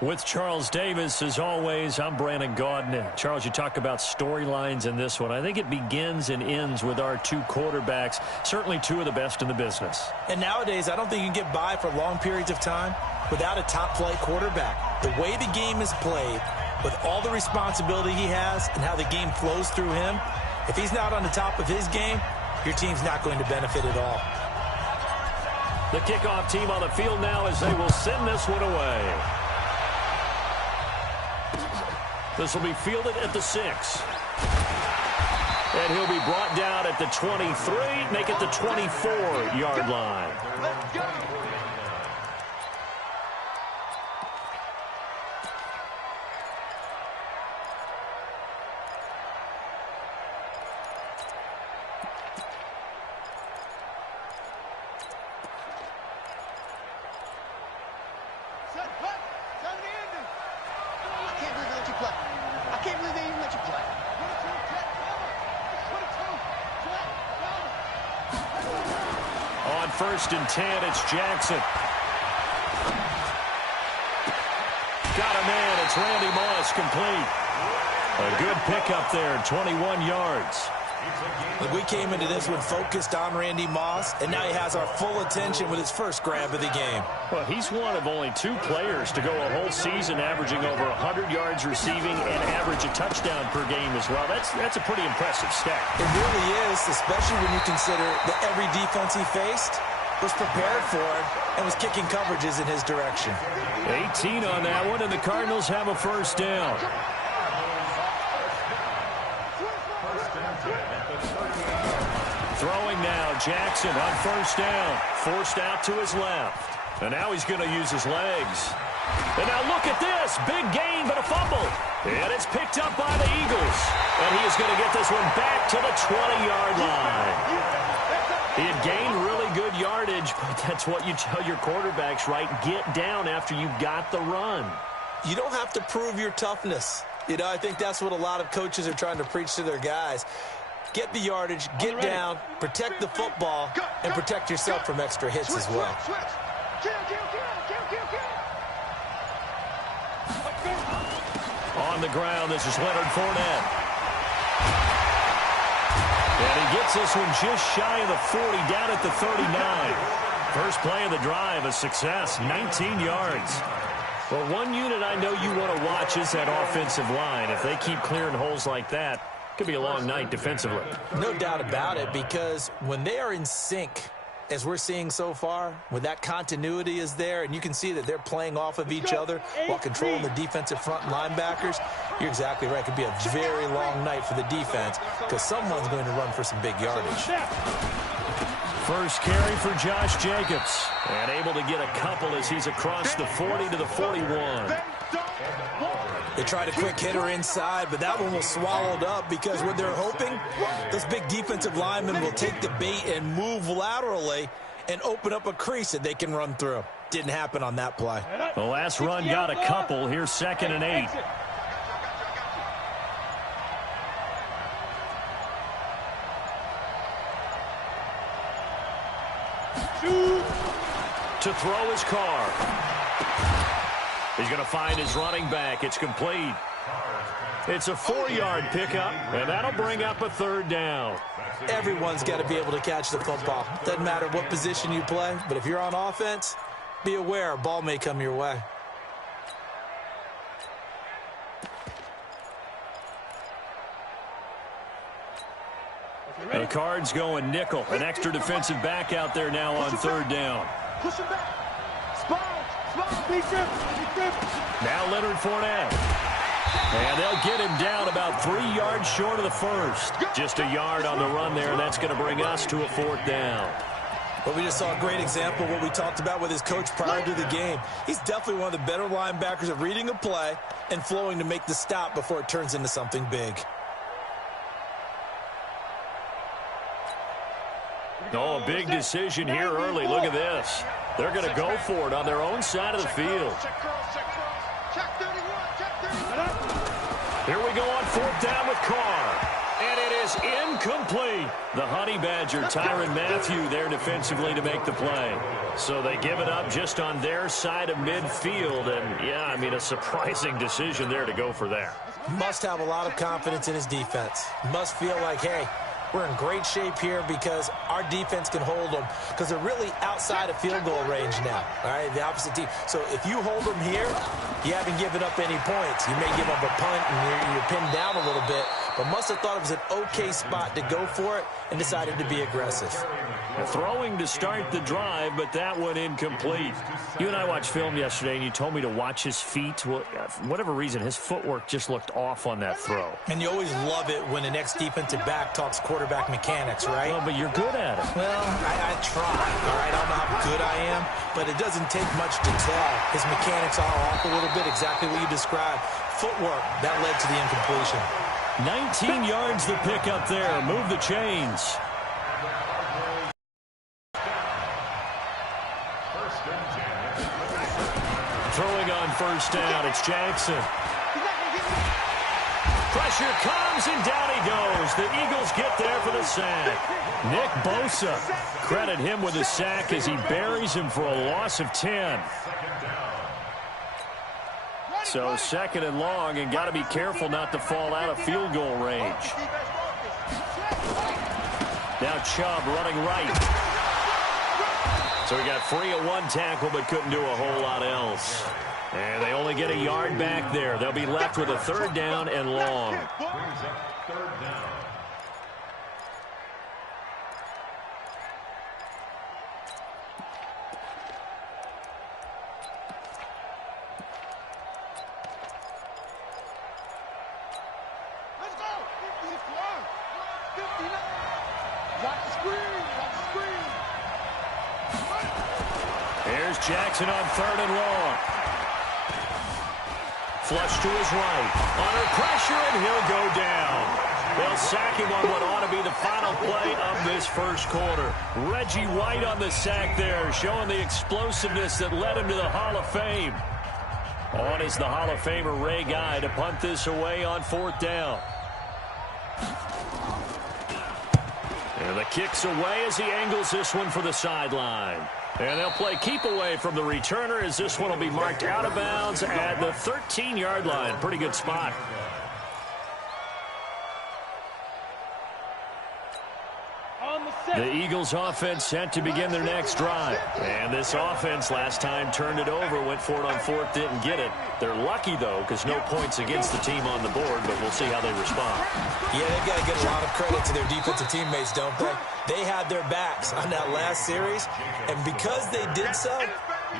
With Charles Davis, as always, I'm Brandon Gaudin. Charles, you talk about storylines in this one. I think it begins and ends with our two quarterbacks, certainly two of the best in the business. And nowadays, I don't think you can get by for long periods of time without a top-flight quarterback. The way the game is played, with all the responsibility he has and how the game flows through him, if he's not on the top of his game, your team's not going to benefit at all. The kickoff team on the field now as they will send this one away. This will be fielded at the 6. And he'll be brought down at the 23, make it the 24-yard line. Let's go. First and 10, it's Jackson. Got a man, it's Randy Moss, complete. A good pickup there, 21 yards. Look, we came into this one focused on Randy Moss, and now he has our full attention with his first grab of the game. Well, he's one of only 2 players to go a whole season averaging over 100 yards receiving and average a touchdown per game as well. That's a pretty impressive stat. It really is, especially when you consider that every defense he faced was prepared for it and was kicking coverages in his direction. 18 on that one, and the Cardinals have a first down. Throwing now, Jackson on first down. Forced out to his left. And now he's going to use his legs. And now look at this. Big gain, but a fumble. And it's picked up by the Eagles. And he is going to get this one back to the 20-yard line. He had gained really good yardage, but that's what you tell your quarterbacks, right? Get down after you got the run. You don't have to prove your toughness. You know, I think that's what a lot of coaches are trying to preach to their guys. Get the yardage, get down, protect the football, and protect yourself from extra hits as well. On the ground, this is Leonard Fournette. And he gets this one just shy of the 40, down at the 39. First play of the drive, a success, 19 yards. Well, one unit I know you want to watch is that offensive line. If they keep clearing holes like that, could be a long night defensively. No doubt about it, because when they are in sync, as we're seeing so far, when that continuity is there, and you can see that they're playing off of each other while controlling the defensive front linebackers, you're exactly right. It could be a very long night for the defense because someone's going to run for some big yardage. First carry for Josh Jacobs, and able to get a couple as he's across the 40 to the 41. They tried a quick hitter inside, but that one was swallowed up because what they're hoping, those big defensive linemen will take the bait and move laterally and open up a crease that they can run through. Didn't happen on that play. The last run got a couple. Here's 2nd and 8. To throw his car. He's going to find his running back. It's complete. It's a 4-yard pickup, and that'll bring up a 3rd down. Everyone's got to be able to catch the football. Doesn't matter what position you play, but if you're on offense, be aware a ball may come your way. The Cards going nickel. An extra defensive back out there now on 3rd down. Push him back. Now Leonard Fournette. And they'll get him down about 3 yards short of the first. Just a yard on the run there, and that's going to bring us to a 4th down. Well, we just saw a great example of what we talked about with his coach prior to the game. He's definitely one of the better linebackers at reading a play and flowing to make the stop before it turns into something big. Oh, a big decision here early. Look at this. They're going to go for it on their own side of the field. Here we go on 4th down with Carr. And it is is incomplete. The Honey Badger, Tyrann Mathieu, there defensively to make the play. So they give it up just on their side of midfield. And, yeah, I mean, a surprising decision there to go for that. Must have a lot of confidence in his defense. Must feel like, hey, we're in great shape here because our defense can hold them because they're really outside of field goal range now, all right, the opposite team. So if you hold them here, you haven't given up any points. You may give up a punt and you're pinned down a little bit, but must have thought it was an okay spot to go for it and decided to be aggressive. Throwing to start the drive, but that one incomplete. You and I watched film yesterday, and you told me to watch his feet. Well, for whatever reason, his footwork just looked off on that throw. And you always love it when the next defensive back talks quarterback mechanics, right? Well, but you're good at it. Well, I try, all right? I don't know how good I am, but it doesn't take much to tell. His mechanics are off a little bit, exactly what you described. Footwork, that led to the incompletion. 19 yards the pick up there. Move the chains. Throwing on first down, it's Jackson. Pressure comes, and down he goes. The Eagles get there for the sack. Nick Bosa, credit him with a sack as he buries him for a loss of 10. So second and long, and got to be careful not to fall out of field goal range. Now Chubb running right. So he got free of one tackle, but couldn't do a whole lot else. And they only get a yard back there. They'll be left with a third down and long. Let's go! 51! 59! Watch the screen! Watch the screen! Here's Jackson on third and long. Flush to his right. Under pressure, and he'll go down. They'll sack him on what ought to be the final play of this first quarter. Reggie White on the sack there, showing the explosiveness that led him to the Hall of Fame. On is the Hall of Famer Ray Guy to punt this away on fourth down. And the kick's away as he angles this one for the sideline. And they'll play keep away from the returner as this one will be marked out of bounds at the 13-yard line. Pretty good spot. The Eagles offense set to begin their next drive. And this offense last time turned it over, went for it on fourth, didn't get it. They're lucky, though, because no points against the team on the board, but we'll see how they respond. Yeah, they've got to get a lot of credit to their defensive teammates, don't they? They had their backs on that last series, and because they did so,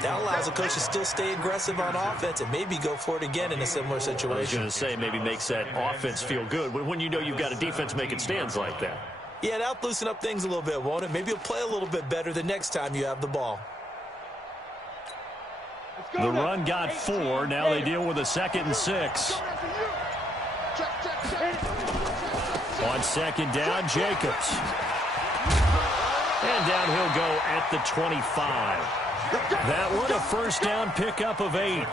that allows the coach to still stay aggressive on offense and maybe go for it again in a similar situation. I was going to say, maybe makes that offense feel good when you know you've got a defense making stands like that. Yeah, that'll loosen up things a little bit, won't it? Maybe you'll play a little bit better the next time you have the ball. The run got 4. Now they deal with a 2nd and 6. On second down, Jacobs. And down he'll go at the 25. That one a first down pickup of 8.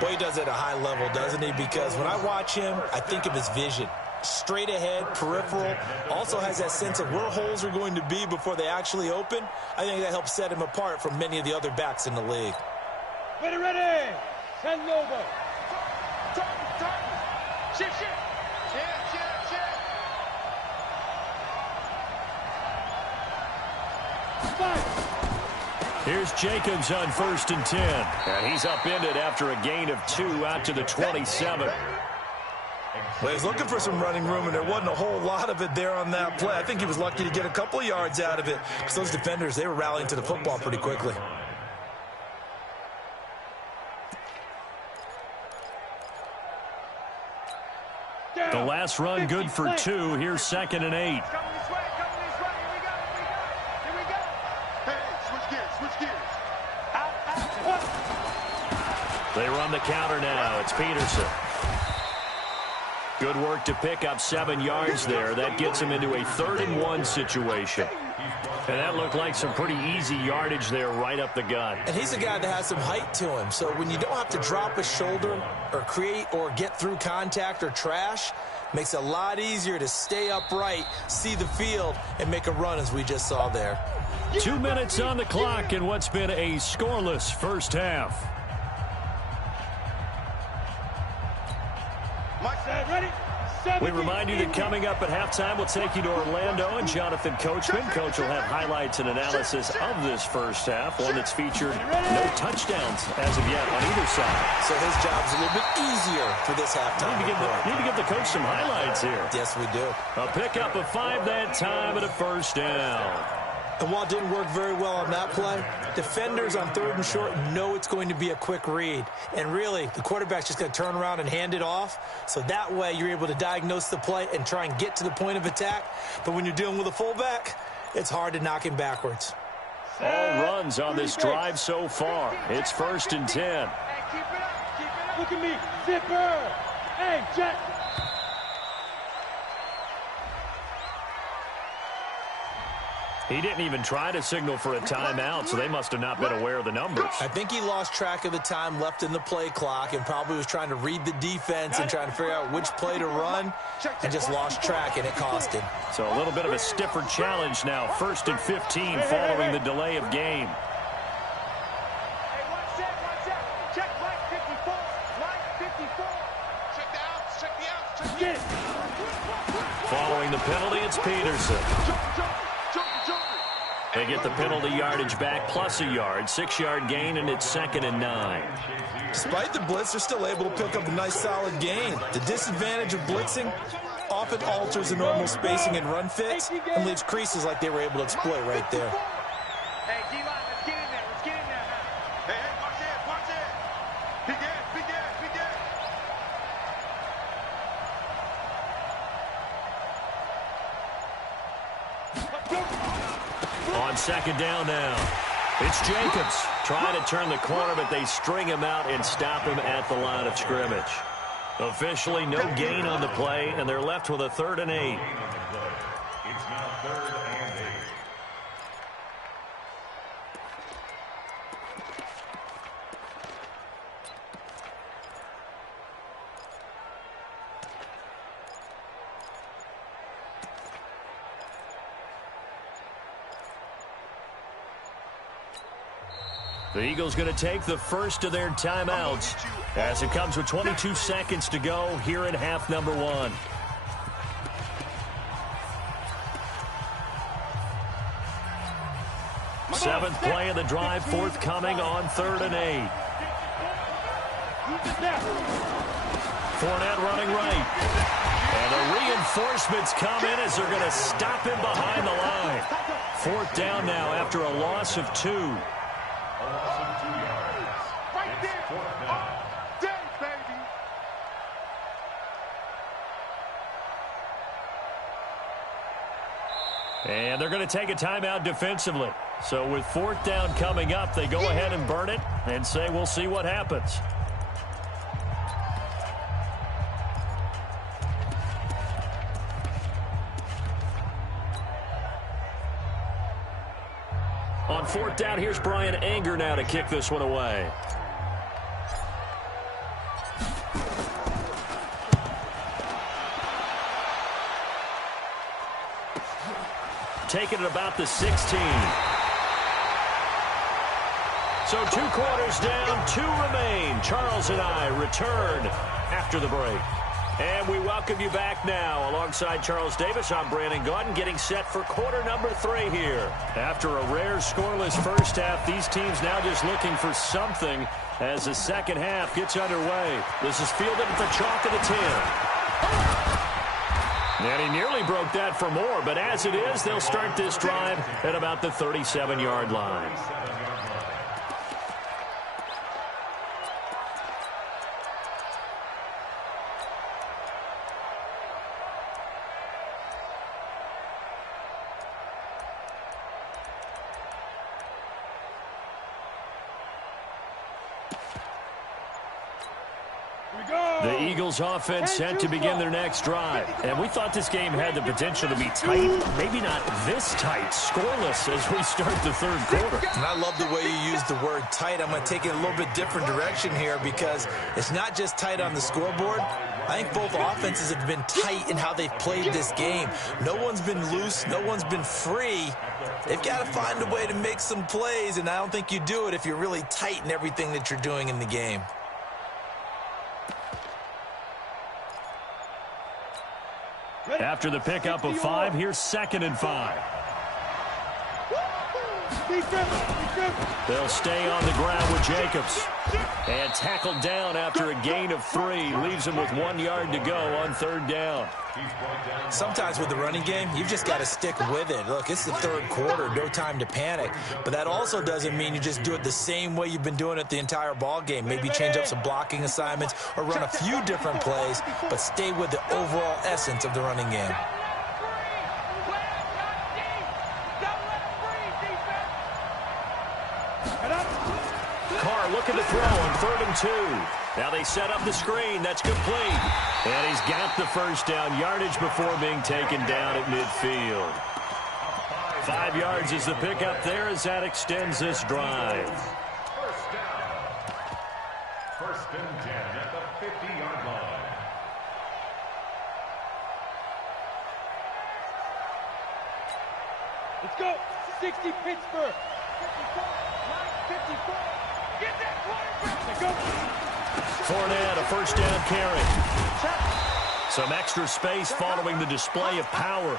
Boy, he does it at a high level, doesn't he? Because when I watch him, I think of his vision. Straight ahead, peripheral, also has that sense of where holes are going to be before they actually open. I think that helps set him apart from many of the other backs in the league. Ready, ready! Send over! Shift, shift! Here's Jacobs on 1st and 10. And he's upended after a gain of 2 out to the 27. Well, he's looking for some running room, and there wasn't a whole lot of it there on that play. I think he was lucky to get a couple of yards out of it because those defenders, they were rallying to the football pretty quickly. The last run good for 2. Here's 2nd and 8. Coming this way, here we go. Hey, switch gears. Out. They run the counter now. It's Peterson. Good work to pick up 7 yards there. That gets him into a 3rd and 1 situation. And that looked like some pretty easy yardage there right up the gut. And he's a guy that has some height to him. So when you don't have to drop a shoulder or create or get through contact or trash, makes it a lot easier to stay upright, see the field, and make a run as we just saw there. 2 minutes on the clock in what's been a scoreless first half. We remind you that coming up at halftime, we'll take you to Orlando and Jonathan Coachman. Coach will have highlights and analysis of this first half, one that's featured no touchdowns as of yet on either side. So his job's a little bit easier for this halftime. Need to give the coach some highlights here. Yes, we do. A pickup of 5 that time and a first down. And while it didn't work very well on that play, defenders on 3rd and short know it's going to be a quick read. And really, the quarterback's just going to turn around and hand it off. So that way, you're able to diagnose the play and try and get to the point of attack. But when you're dealing with a fullback, it's hard to knock him backwards. All runs on this drive so far. It's 1st and 10. Hey, keep it up. Keep it up. Look at me. Zipper. Hey, Jack. He didn't even try to signal for a timeout, so they must have not been aware of the numbers. I think he lost track of the time left in the play clock and probably was trying to read the defense and trying to figure out which play to run and just lost track, and it cost him. So a little bit of a stiffer challenge now. 1st and 15 following the delay of game. Hey, one set. Check line 54. Line 54. Check the outs. Check the outs. Check the outs. Following the penalty, it's Peterson. They get the penalty yardage back plus a yard. 6-yard gain, and it's 2nd and 9. Despite the blitz, they're still able to pick up a nice solid gain. The disadvantage of blitzing often alters the normal spacing and run fits and leaves creases like they were able to exploit right there. Hey, D-line, let's get in there. Let's get in there now. Hey, watch it. Watch it. Big gas, big gas, big gas. On 2nd down now. It's Jacobs trying to turn the corner, but they string him out and stop him at the line of scrimmage. Officially no gain on the play, and they're left with a 3rd and 8. It's now 3rd and 8. The Eagles going to take the first of their timeouts as it comes with 22 seconds to go here in half number 1. Seventh play of the drive forthcoming on 3rd and 8. Fournette running right. And the reinforcements come in as they're going to stop him behind the line. 4th down now after a loss of 2. Right there. Day, baby. And they're going to take a timeout defensively. So with 4th down coming up, they go ahead and burn it and say we'll see what happens. On 4th down, here's Brian Anger now to kick this one away. Taking it about the 16. So 2 quarters down, 2 remain. Charles and I return after the break. And we welcome you back now. Alongside Charles Davis, I'm Brandon Gaudin, getting set for quarter number 3 here. After a rare scoreless first half, these teams now just looking for something as the second half gets underway. This is fielded at the chalk of the 10. And he nearly broke that for more, but as it is, they'll start this drive at about the 37-yard line. Here we go. The Eagles offense set to begin their next drive. And we thought this game had the potential to be tight, maybe not this tight, scoreless as we start the third quarter. And I love the way you use the word tight. I'm going to take it a little bit different direction here because it's not just tight on the scoreboard. I think both offenses have been tight in how they've played this game. No one's been loose. No one's been free. They've got to find a way to make some plays, and I don't think you do it if you're really tight in everything that you're doing in the game. After the pickup of 5, here's 2nd and 5. They'll stay on the ground with Jacobs. And tackled down after a gain of 3. Leaves him with 1 yard to go on 3rd down. Sometimes with the running game, you've just got to stick with it. Look, it's the third quarter, no time to panic. But that also doesn't mean you just do it the same way you've been doing it the entire ball game. Maybe change up some blocking assignments or run a few different plays, but stay with the overall essence of the running game. Carr looking to throw on 3rd and 2. Now they set up the screen. That's complete. And he's got the first down yardage before being taken down at midfield. 5 yards is the pickup there as that extends this drive. First down. 1st and 10 at the 50-yard line. Let's go. 60 Pittsburgh. 54. Line 54. Get that quarterback. Go. Fournette, a first down carry. Some extra space following the display of power.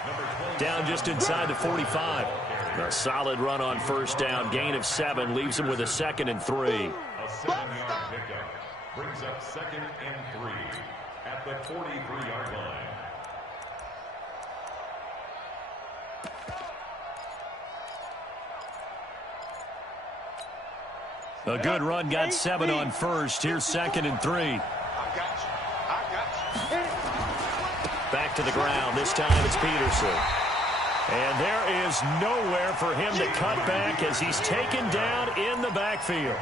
Down just inside the 45. A solid run on 1st down. Gain of 7 leaves him with a 2nd and 3. A 7-yard pickup brings up 2nd and 3 at the 43-yard line. A good run, got 7 on 1st. Here's 2nd and 3. I got you. Back to the ground. This time it's Peterson. And there is nowhere for him to cut back as he's taken down in the backfield.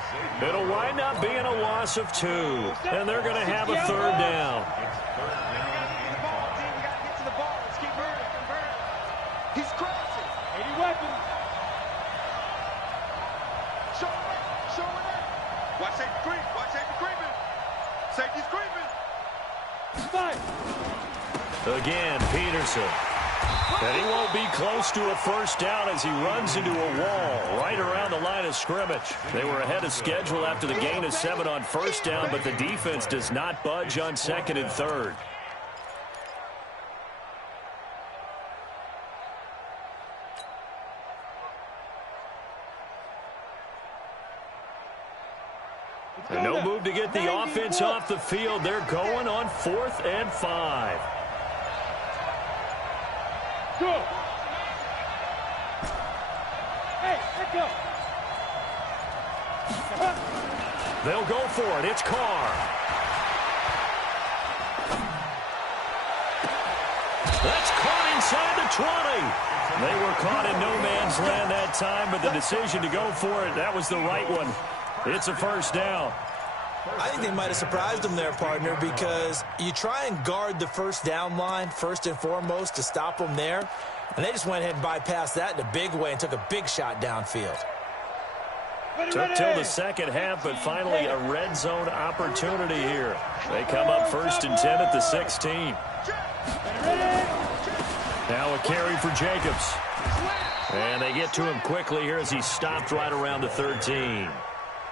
It'll wind up being a loss of 2. And they're going to have a 3rd down. He's crossing. 80 weapons. Showing up. Watch safety creep. Watch safety creeping. Safety's creeping. 5. Again, Peterson. And he won't be close to a first down as he runs into a wall right around the line of scrimmage. They were ahead of schedule after the gain of 7 on 1st down, but the defense does not budge on 2nd and 3rd. And no move to get the offense off the field. They're going on 4th and 5. Go. Hey, let's go. They'll go for it. It's Carr. That's caught inside the 20. They were caught in no man's land that time, but the decision to go for it, that was the right one. It's a first down. I think they might have surprised them there, partner, because you try and guard the first down line first and foremost to stop them there, and they just went ahead and bypassed that in a big way and took a big shot downfield. Took till the second half, but finally a red zone opportunity here. They come up 1st and 10 at the 16. Now a carry for Jacobs. And they get to him quickly here as he's stopped right around the 13.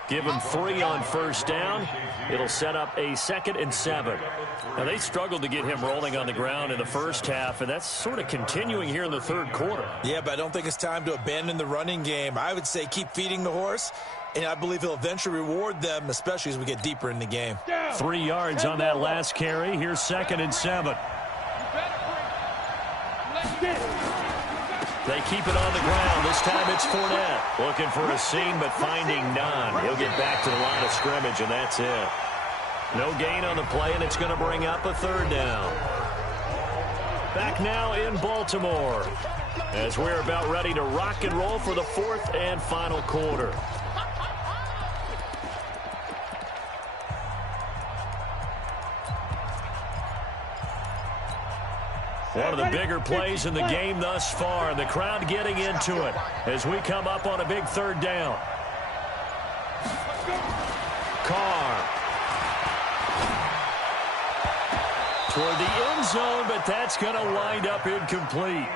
Give him 3 on 1st down. It'll set up a 2nd and 7. Now, they struggled to get him rolling on the ground in the first half, and that's sort of continuing here in the 3rd quarter. Yeah, but I don't think it's time to abandon the running game. I would say keep feeding the horse, and I believe he'll eventually reward them, especially as we get deeper in the game. 3 yards on that last carry. Here's 2nd and 7. They keep it on the ground. This time it's Fournette. Looking for a seam, but finding none. He'll get back to the line of scrimmage, and that's it. No gain on the play, and it's going to bring up a 3rd down. Back now in Baltimore as we're about ready to rock and roll for the 4th and final quarter. One of the bigger plays in the game thus far, and the crowd getting into it as we come up on a big third down. Carr. Toward the end zone, but that's going to wind up incomplete.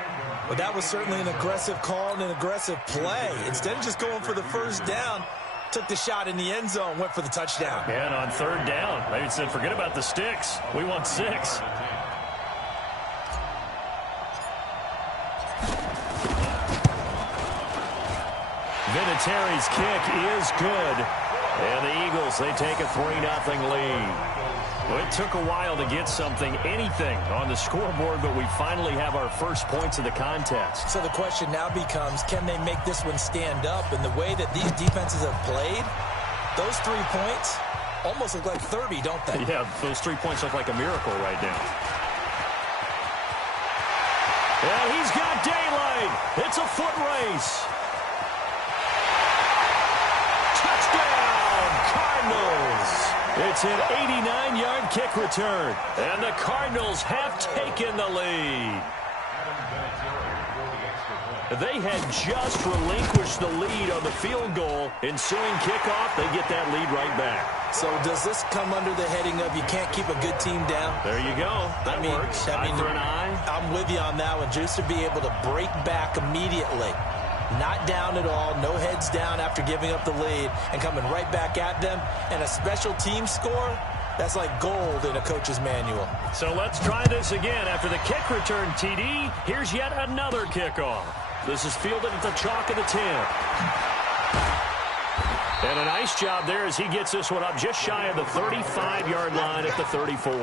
But that was certainly an aggressive call and an aggressive play. Instead of just going for the first down, took the shot in the end zone, went for the touchdown. And on third down, they said, forget about the sticks. We want 6. Vinatieri's kick is good. And the Eagles, they take a 3-0 lead. Well, it took a while to get anything on the scoreboard, but we finally have our first points of the contest. So the question now becomes, can they make this one stand up? And the way that these defenses have played, those 3 points almost look like 30, don't they? Yeah, those 3 points look like a miracle right now. And he's got daylight. It's a foot race. Touchdown, Cardinals. It's an 89-yard kick return, and the Cardinals have taken the lead. They had just relinquished the lead on the field goal. Ensuing kickoff, they get that lead right back. So does this come under the heading of you can't keep a good team down? There you go. That works. Eye for an eye. I'm with you on that one. Just to be able to break back immediately. Not down at all, no heads down after giving up the lead and coming right back at them. And a special team score, that's like gold in a coach's manual. So let's try this again. After the kick return, TD, here's yet another kickoff. This is fielded at the chalk of the 10. And a nice job there as he gets this one up just shy of the 35-yard line at the 34.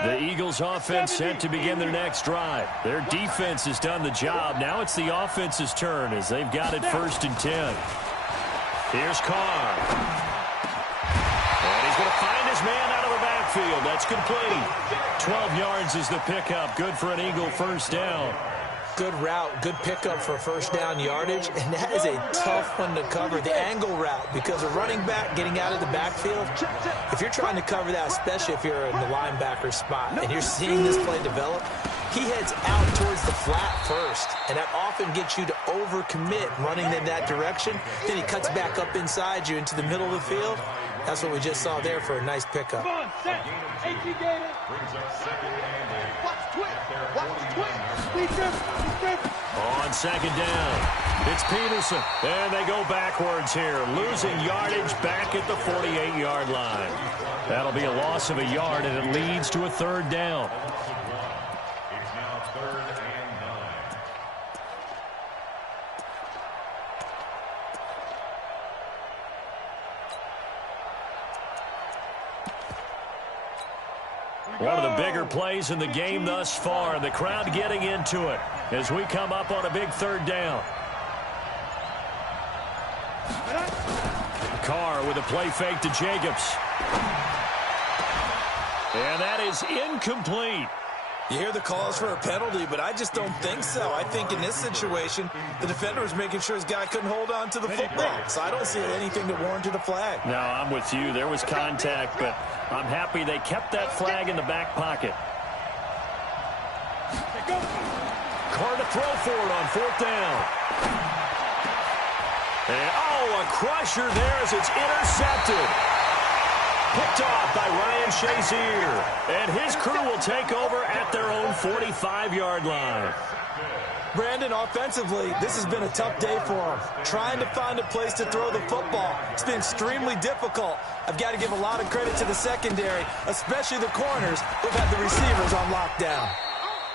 The Eagles offense set to begin their next drive. Their defense has done the job. Now it's the offense's turn as they've got it 1st and 10. Here's Carr. And he's going to find his man out of the backfield. That's complete. 12 yards is the pickup. Good for an Eagle first down. Good route, good pickup for first down yardage, and that is a tough one to cover, the angle route, because a running back getting out of the backfield, if you're trying to cover that, especially if you're in the linebacker spot, and you're seeing this play develop, he heads out towards the flat first, and that often gets you to overcommit running in that direction. Then he cuts back up inside you into the middle of the field. That's what we just saw there for a nice pickup. Come on, set. Brings up 2nd and 8. Watch twist. Watch twist. On 2nd down, it's Peterson. And they go backwards here, losing yardage back at the 48-yard line. That'll be a loss of a yard, and it leads to a 3rd down. It's now 3rd and 9. One of the bigger plays in the game thus far, and the crowd getting into it as we come up on a big 3rd down. Carr with a play fake to Jacobs. And that is incomplete. You hear the calls for a penalty, but I just don't think so. I think in this situation, the defender was making sure his guy couldn't hold on to the football. So I don't see anything that warranted a flag. No, I'm with you. There was contact, but I'm happy they kept that flag in the back pocket. Carr to throw for it on 4th down. And, a crusher there as it's intercepted. Picked off by Ryan Shazier. And his crew will take over at their own 45-yard line. Brandon, offensively, this has been a tough day for him. Trying to find a place to throw the football. It's been extremely difficult. I've got to give a lot of credit to the secondary, especially the corners who've had the receivers on lockdown.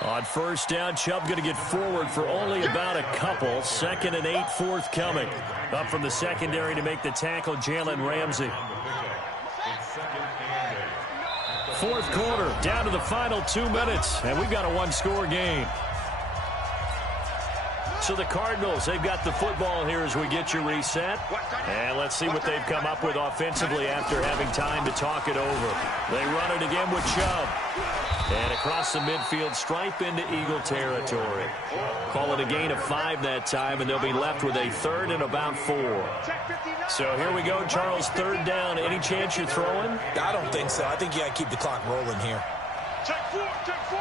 On 1st down, Chubb going to get forward for only about a couple. 2nd and 8 forthcoming. Up from the secondary to make the tackle, Jalen Ramsey. 4th quarter, down to the final 2 minutes, and we've got a 1-score game. So the Cardinals, they've got the football here as we get your reset. And let's see what they've come up with offensively after having time to talk it over. They run it again with Chubb. And across the midfield stripe into Eagle territory. Call it a gain of 5 that time, and they'll be left with a 3rd and about 4. So here we go, Charles, 3rd down. Any chance you're throwing? I don't think so. I think you got to keep the clock rolling here. Check 4, check 4.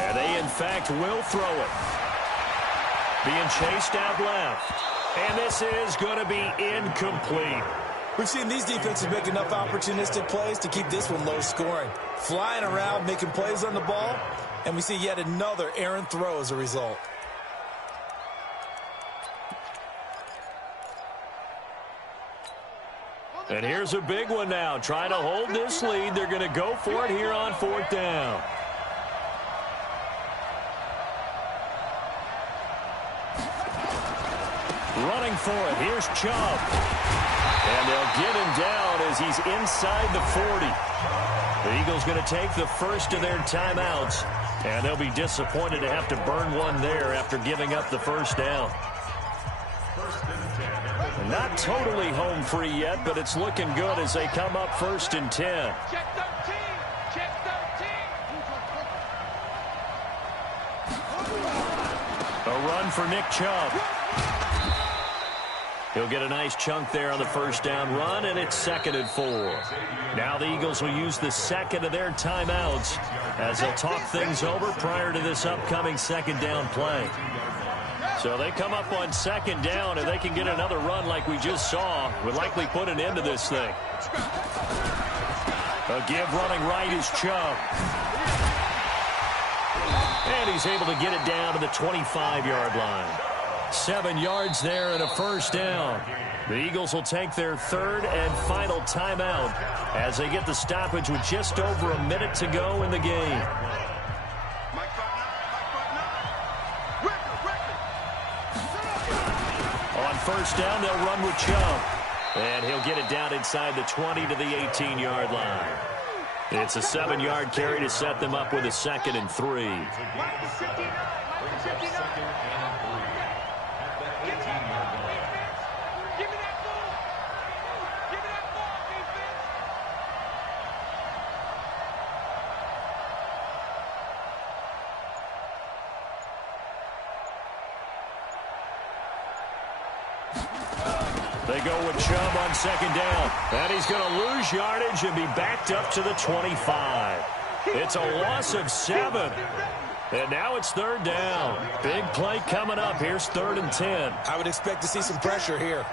And they, in fact, will throw it. Being chased out left. And this is going to be incomplete. We've seen these defenses make enough opportunistic plays to keep this one low scoring. Flying around, making plays on the ball, and we see yet another errant throw as a result. And here's a big one now. Trying to hold this lead. They're going to go for it here on 4th down. Running for it. Here's Chubb. And they'll get him down as he's inside the 40. The Eagles going to take the first of their timeouts. And they'll be disappointed to have to burn one there after giving up the first down. Not totally home free yet, but it's looking good as they come up 1st and 10. Check 13. Check 13. A run for Nick Chubb. He'll get a nice chunk there on the first down run, and it's 2nd and 4. Now the Eagles will use the second of their timeouts as they'll talk things over prior to this upcoming 2nd down play. So they come up on 2nd down, and they can get another run like we just saw. Would likely put an end to this thing. A give running right is Chubb. And he's able to get it down to the 25-yard line. 7 yards there and a first down. The Eagles will take their 3rd and final timeout as they get the stoppage with just over a minute to go in the game. On first down, they'll run with Chubb. And he'll get it down inside the 20 to the 18-yard line. It's a 7-yard carry to set them up with a 2nd and 3. They go with Chubb on 2nd down. And he's going to lose yardage and be backed up to the 25. It's a loss of 7. And now it's 3rd down. Big play coming up. Here's 3rd and 10. I would expect to see some pressure here.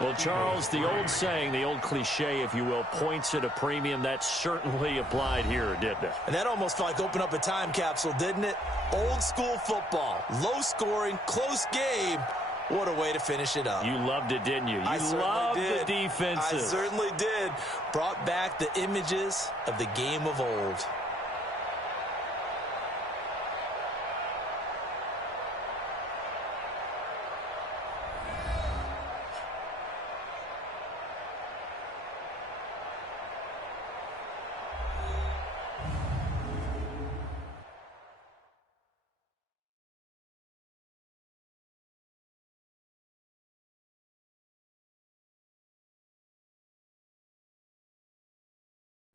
Well, Charles, the old saying, the old cliche, if you will, points at a premium, that certainly applied here, didn't it? And that almost felt like opened up a time capsule, didn't it? Old school football, low scoring, close game. What a way to finish it up. You loved it, didn't you? You loved the defenses. I certainly did. Brought back the images of the game of old.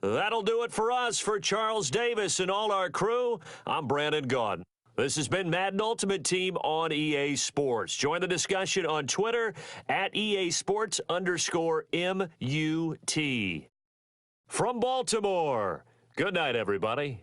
That'll do it for us. For Charles Davis and all our crew, I'm Brandon Gaudin. This has been Madden Ultimate Team on EA Sports. Join the discussion on Twitter at EA Sports_MUT. From Baltimore, good night, everybody.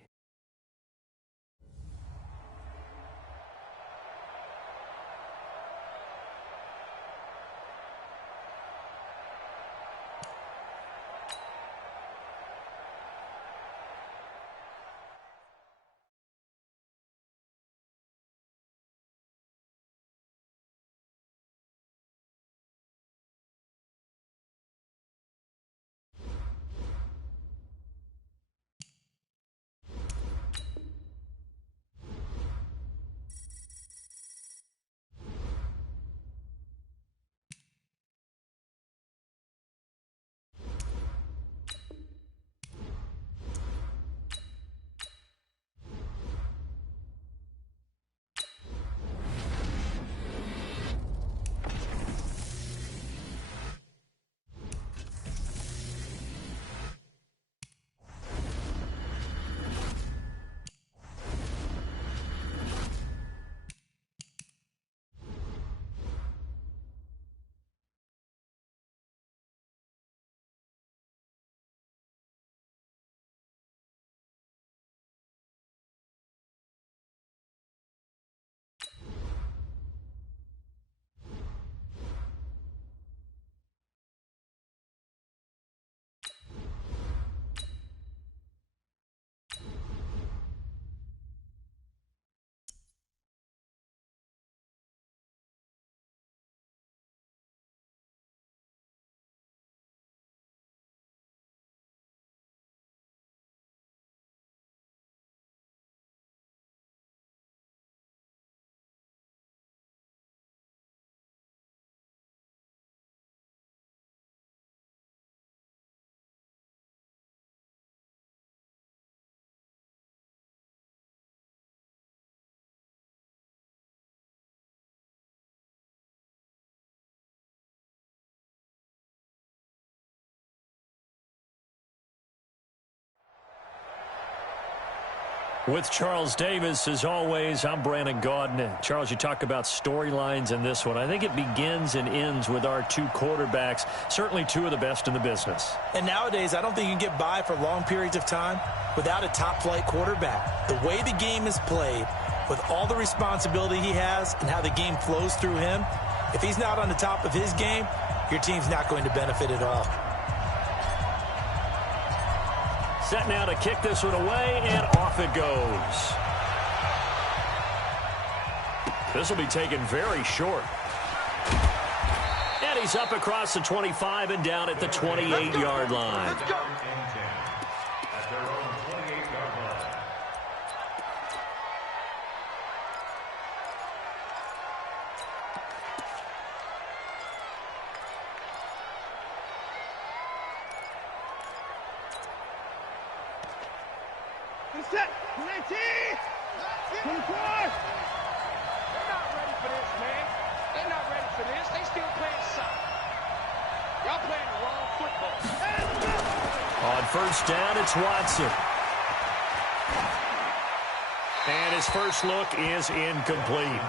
With Charles Davis, as always, I'm Brandon Gaudin. Charles, you talk about storylines in this one. I think it begins and ends with our two quarterbacks, certainly two of the best in the business. And nowadays, I don't think you can get by for long periods of time without a top-flight quarterback. The way the game is played, with all the responsibility he has and how the game flows through him, if he's not on the top of his game, your team's not going to benefit at all. Set now to kick this one away, and off it goes. This will be taken very short. And he's up across the 25 and down at the 28-yard line. At their own 28-yard line. Set. 19. 24. They're not ready for this, man. They're not ready for this. They still playing soccer. Y'all playing the wrong football. On first down, it's Watson. And his first look is incomplete.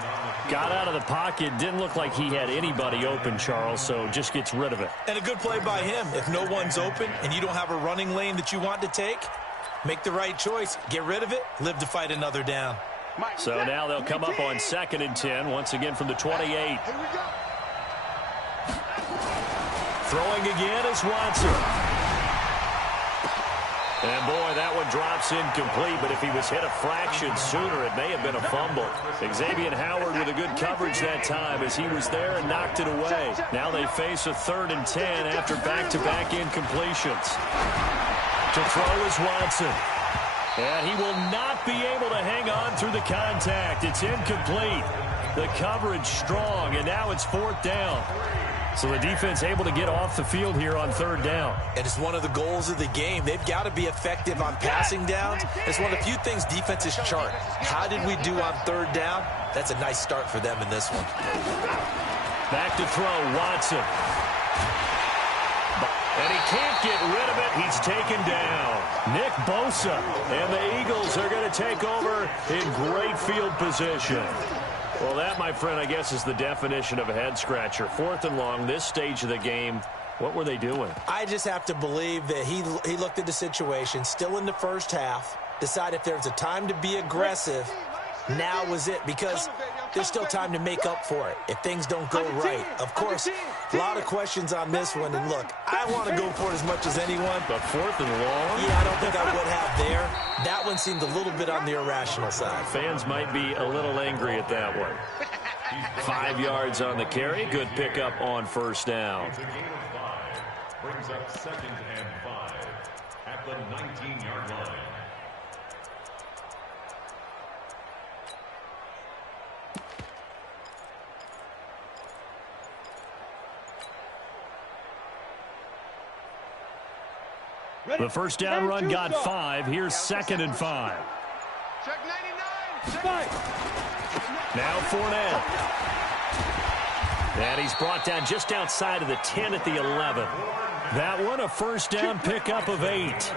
Got out of the pocket. Didn't look like he had anybody open, Charles, so just gets rid of it. And a good play by him. If no one's open and you don't have a running lane that you want to take, make the right choice. Get rid of it. Live to fight another down. So now they'll come up on 2nd and 10, once again from the 28. Here we go. Throwing again is Watson. And, boy, that one drops incomplete, but if he was hit a fraction sooner, it may have been a fumble. Xavier Howard with a good coverage that time as he was there and knocked it away. Now they face a 3rd and 10 after back-to-back incompletions. To throw is Watson. And he will not be able to hang on through the contact. It's incomplete. The coverage strong, and now it's 4th down. So the defense able to get off the field here on 3rd down. And it's one of the goals of the game. They've got to be effective on passing downs. It's one of the few things defenses chart. How did we do on 3rd down? That's a nice start for them in this one. Back to throw, Watson. And he can't get rid of it. He's taken down. Nick Bosa. And the Eagles are going to take over in great field position. Well, that, my friend, I guess is the definition of a head-scratcher. 4th and long, this stage of the game. What were they doing? I just have to believe that he looked at the situation, still in the first half, decided if there's a time to be aggressive, now was it, because there's still time to make up for it if things don't go right. Of course, a lot of questions on this one, and look, I want to go for it as much as anyone. But 4th and long? Yeah, I don't think I would have there. That one seemed a little bit on the irrational side. Fans might be a little angry at that one. 5 yards on the carry. Good pickup on first down. It's a gain of 5. Brings up 2nd and 5 at the 19-yard line. The first down run got 5. Here's 2nd and 5. Check 99. Now Fournette. And he's brought down just outside of the 10 at the 11. That one a first down pickup of 8.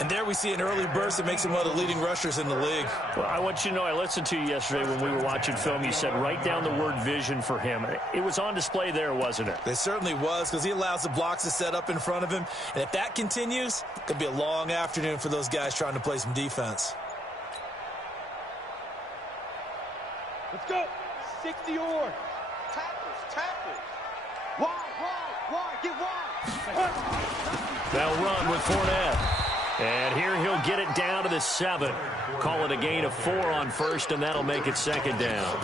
And there we see an early burst that makes him one of the leading rushers in the league. Well, I want you to know, I listened to you yesterday when we were watching film. You said write down the word vision for him. It was on display there, wasn't it? It certainly was, because he allows the blocks to set up in front of him. And if that continues, it could be a long afternoon for those guys trying to play some defense. Let's go. 60 or. Tackles. Wide. Get wide. They'll run with Fournette. And here he'll get it down to the 7. Call it a gain of 4 on first, and that'll make it 2nd down.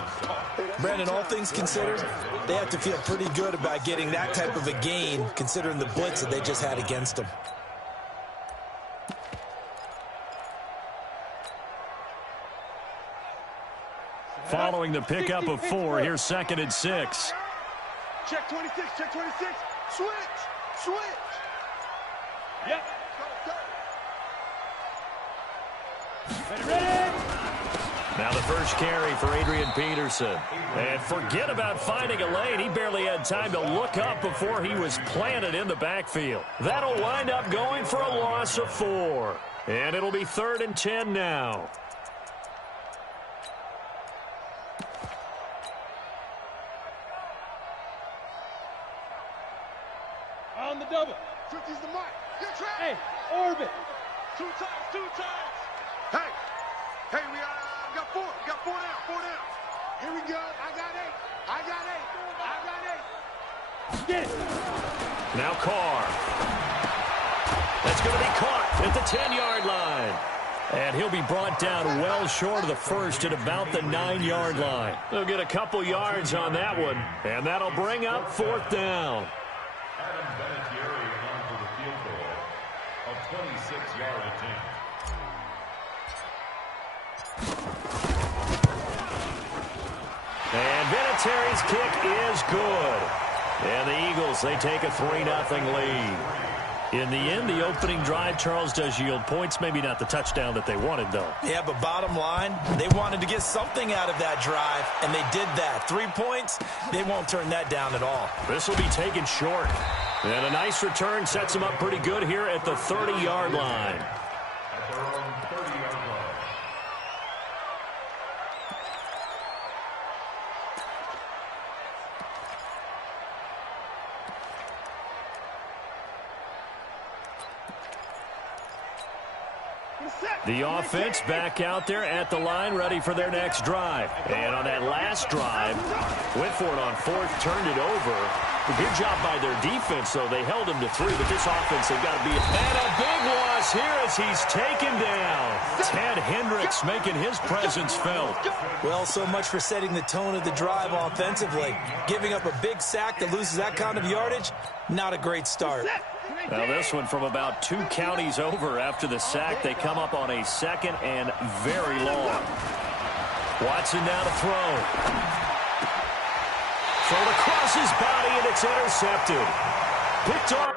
Brandon, all things considered, they have to feel pretty good about getting that type of a gain, considering the blitz that they just had against them. Following the pickup of 4, here's 2nd and 6. Check 26. Switch. Yep. Go. Ready. Now the first carry for Adrian Peterson. And forget about finding a lane. He barely had time to look up before he was planted in the backfield. That'll wind up going for a loss of 4. And it'll be 3rd and 10 now. On the double. 50's the mark. Get trapped. Hey, orbit. Two times. Hey, we got four. We got four down. Here we go. I got eight. Get it. Now Carr. That's going to be caught at the 10-yard line. And he'll be brought down well short of the first at about the 9-yard line. They'll get a couple yards on that one, and that'll bring up 4th down. Adam Vinatieri on for the field goal. A 26-yard attempt. And Vinatieri's kick is good. And the Eagles, they take a 3-0 lead. In the end, the opening drive, Charles, does yield points. Maybe not the touchdown that they wanted, though. Yeah, but bottom line, they wanted to get something out of that drive, and they did that. 3 points, they won't turn that down at all. This will be taken short. And a nice return sets them up pretty good here at the 30-yard line. At their own 30-yard line. The offense back out there at the line, ready for their next drive. And on that last drive, went for it on 4th, turned it over. A good job by their defense, though. They held him to 3, but this offense, they've got to be. And a big loss here as he's taken down. Ted Hendricks making his presence felt. Well, so much for setting the tone of the drive offensively. Giving up a big sack that loses that kind of yardage, not a great start. Now this one from about 2 counties over after the sack. They come up on a 2nd and very long. Watson now to throw. Thrown across his body, and it's intercepted. Picked off.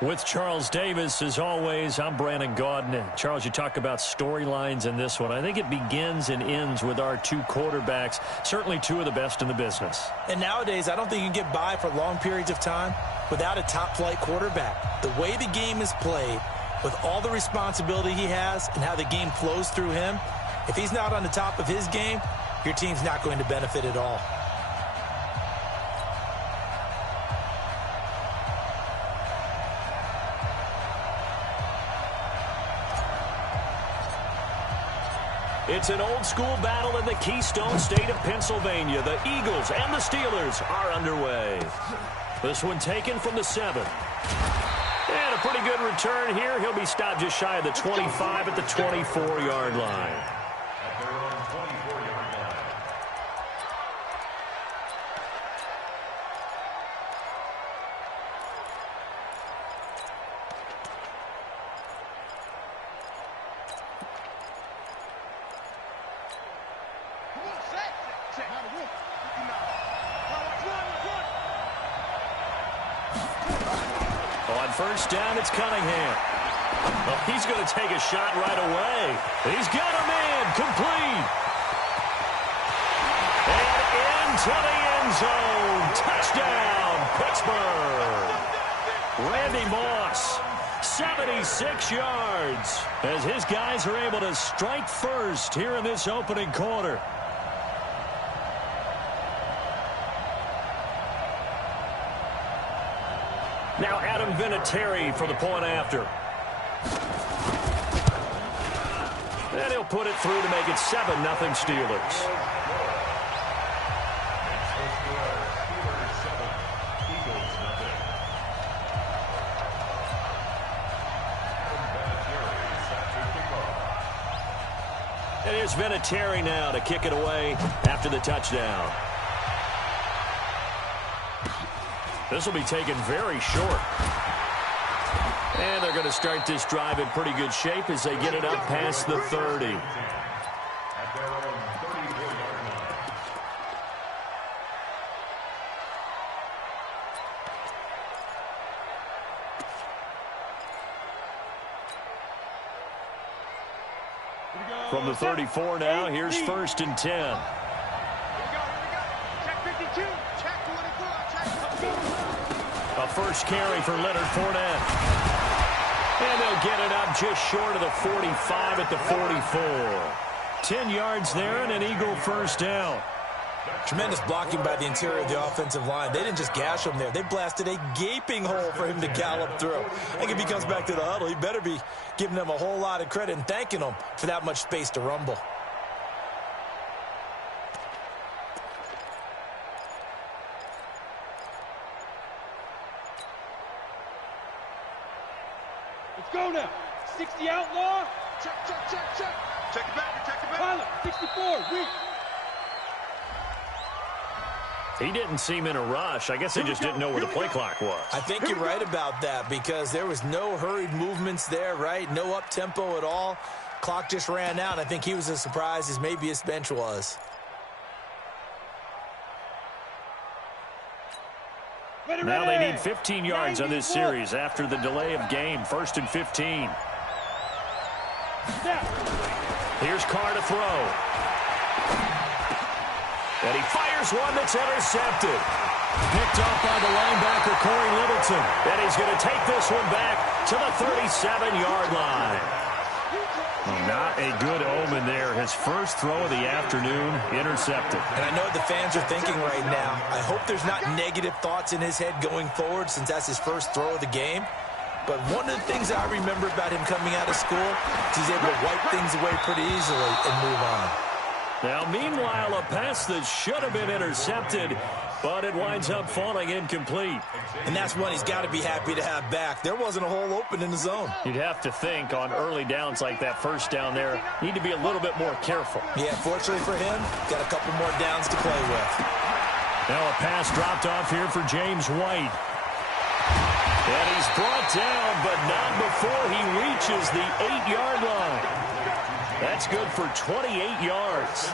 With Charles Davis, as always, I'm Brandon Gaudin. And Charles, you talk about storylines in this one. I think it begins and ends with our 2 quarterbacks, certainly 2 of the best in the business. And nowadays, I don't think you can get by for long periods of time without a top-flight quarterback. The way the game is played, with all the responsibility he has and how the game flows through him, if he's not on the top of his game, your team's not going to benefit at all. It's an old-school battle in the Keystone State of Pennsylvania. The Eagles and the Steelers are underway. This one taken from the 7. And a pretty good return here. He'll be stopped just shy of the 25 at the 24-yard line. At their own 24-yard line. check. On first down, it's Cunningham. Oh, he's going to take a shot right away. He's got him in. Complete. And into the end zone. Touchdown, Pittsburgh. Randy Moss, 76 yards, as his guys are able to strike first here in this opening quarter. Now Adam Vinatieri for the point after. And he'll put it through to make it 7-0 Steelers. And here's Vinatieri now to kick it away after the touchdown. This will be taken very short. And they're going to start this drive in pretty good shape as they get it up past the 30. At their own 34-yard line. From the 34 now, here's 1st and 10. Here we go. Check 52. Check 24. Check 52. A first carry for Leonard Fournette. And they'll get it up just short of the 45 at the 44. 10 yards there and an Eagle first down. Tremendous blocking by the interior of the offensive line. They didn't just gash him there. They blasted a gaping hole for him to gallop through. I think if he comes back to the huddle, he better be giving them a whole lot of credit and thanking them for that much space to rumble. Let's go now. 60 outlaw. Check. Check it back. Check it back. Pilot, 64. Weak. He didn't seem in a rush. I guess they just didn't know where the play clock was. I think you're right about that because there was no hurried movements there, right? No up-tempo at all. Clock just ran out. I think he was as surprised as maybe his bench was. Now they need 15 yards on this series after the delay of game. 1st and 15. Here's Carr to throw. And he fires one that's intercepted. Picked off by the linebacker, Corey Littleton. And he's going to take this one back to the 37-yard line. Not a good omen there. His first throw of the afternoon, intercepted. And I know what the fans are thinking right now. I hope there's not negative thoughts in his head going forward since that's his first throw of the game. But one of the things I remember about him coming out of school is he's able to wipe things away pretty easily and move on. Now, meanwhile, a pass that should have been intercepted, but it winds up falling incomplete. And that's one he's got to be happy to have back. There wasn't a hole open in the zone. You'd have to think on early downs like that first down there, need to be a little bit more careful. Yeah, fortunately for him, got a couple more downs to play with. Now a pass dropped off here for James White. And he's brought down, but not before he reaches the 8-yard line. That's good for 28 yards.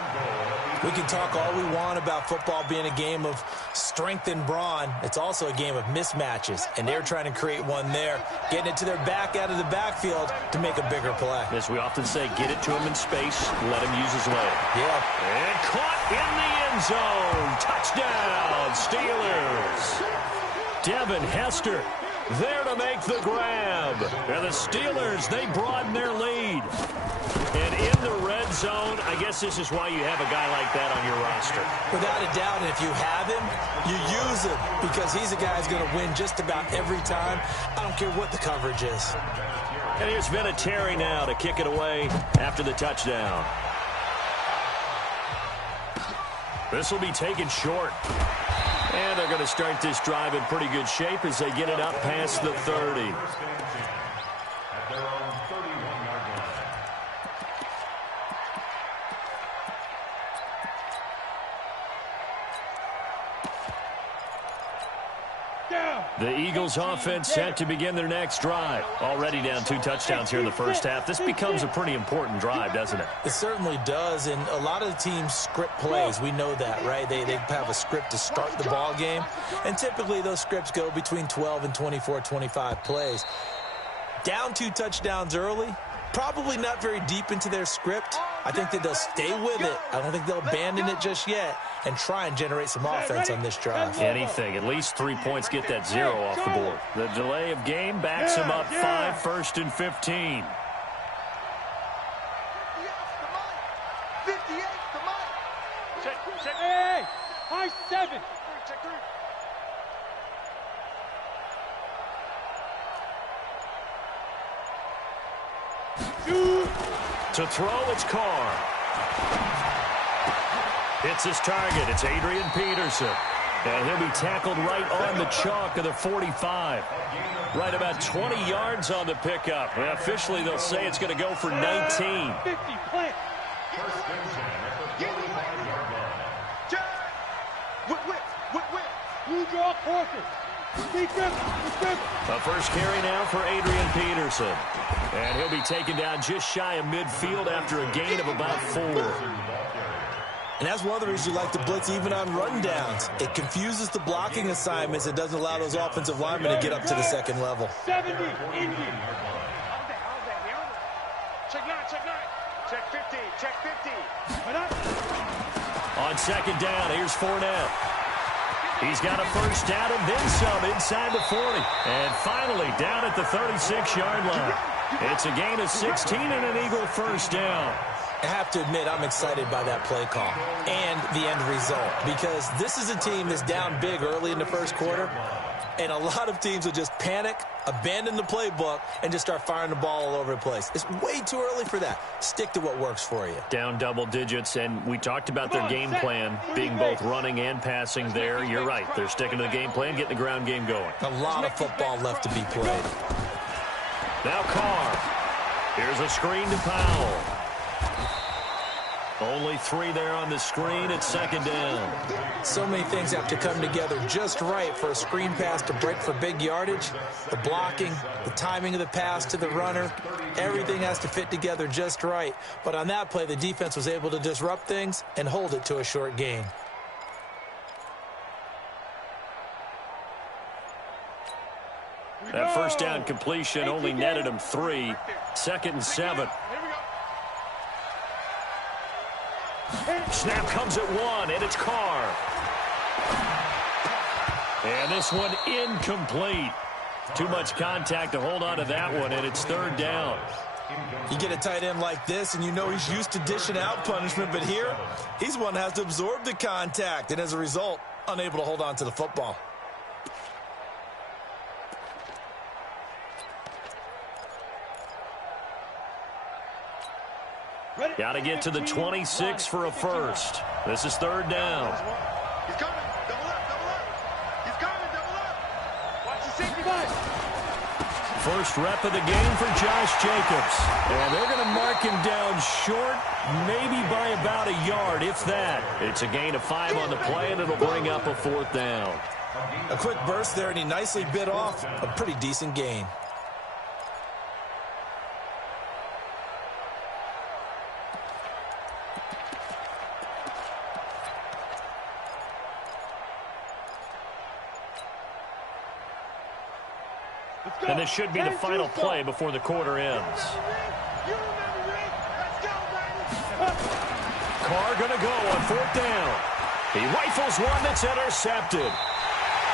We can talk all we want about football being a game of strength and brawn. It's also a game of mismatches, and they're trying to create one there, getting it to their back out of the backfield to make a bigger play. As we often say, get it to him in space, let him use his leg. Yeah. And caught in the end zone. Touchdown, Steelers. Devin Hester there to make the grab. And the Steelers, they broaden their lead. And in the red zone, I guess this is why you have a guy like that on your roster. Without a doubt, and if you have him, you use him because he's a guy who's going to win just about every time. I don't care what the coverage is. And here's Vinatieri now to kick it away after the touchdown. This will be taken short. And they're going to start this drive in pretty good shape as they get it up past the 30. At their own 31-yard line. Down. The Eagles offense set to begin their next drive. Already down 2 touchdowns here in the first half. This becomes a pretty important drive, doesn't it? It certainly does, and a lot of the teams script plays. We know that, right? They have a script to start the ball game, and typically those scripts go between 12 and 24, 25 plays. Down 2 touchdowns early, probably not very deep into their script. I think that they'll stay with it. I don't think they'll abandon it just yet and try and generate some offense on this drive. Anything. At least 3 points get that 0 off the board. The delay of game backs them up 5, 1st and 15. 58, come on. Check. Hey, high 7. Check 3. To throw, it's Carr. Hits his target. It's Adrian Peterson. And he'll be tackled right on the chalk of the 45. Right about 20 yards on the pickup. Well, officially, they'll say it's going to go for 19. 50, plant. Whip. Blue draw, quarter. The first carry now for Adrian Peterson. And he'll be taken down just shy of midfield after a gain of about 4. And that's one of the reasons you like to blitz even on rundowns. It confuses the blocking assignments. It doesn't allow those offensive linemen to get up to the second level. 70, Indy. Check 9. Check 50. Check 50. On second down, here's Fournette. He's got a first down and then some inside the 40. And finally down at the 36-yard line. It's a gain of 16 and an Eagle first down. I have to admit, I'm excited by that play call and the end result, because this is a team that's down big early in the first quarter, and a lot of teams will just panic, abandon the playbook, and just start firing the ball all over the place. It's way too early for that. Stick to what works for you. Down double digits, and we talked about their game plan being both running and passing there. You're right. They're sticking to the game plan, getting the ground game going. A lot of football left to be played. Now Carr. Here's a screen to Powell. Only 3 there on the screen. It's second down. So many things have to come together just right for a screen pass to break for big yardage. The blocking, the timing of the pass to the runner, everything has to fit together just right. But on that play, the defense was able to disrupt things and hold it to a short gain. That first down completion only netted him 3. Second and 7. Snap comes at 1, and it's Carr. And this one incomplete. Too much contact to hold on to that one, and it's third down. You get a tight end like this, and you know he's used to dishing out punishment, but here, he's one that has to absorb the contact, and as a result, unable to hold on to the football. Got to get to the 26 for a first. This is third down. He's coming. Double up. He's coming. Double up. Watch the safety line. First rep of the game for Josh Jacobs. And they're going to mark him down short, maybe by about a yard, if that. It's a gain of 5 on the play, and it'll bring up a 4th down. A quick burst there, and he nicely bit off a pretty decent gain. And this should be the final play before the quarter ends. Carr going to go on 4th down. He rifles one that's intercepted.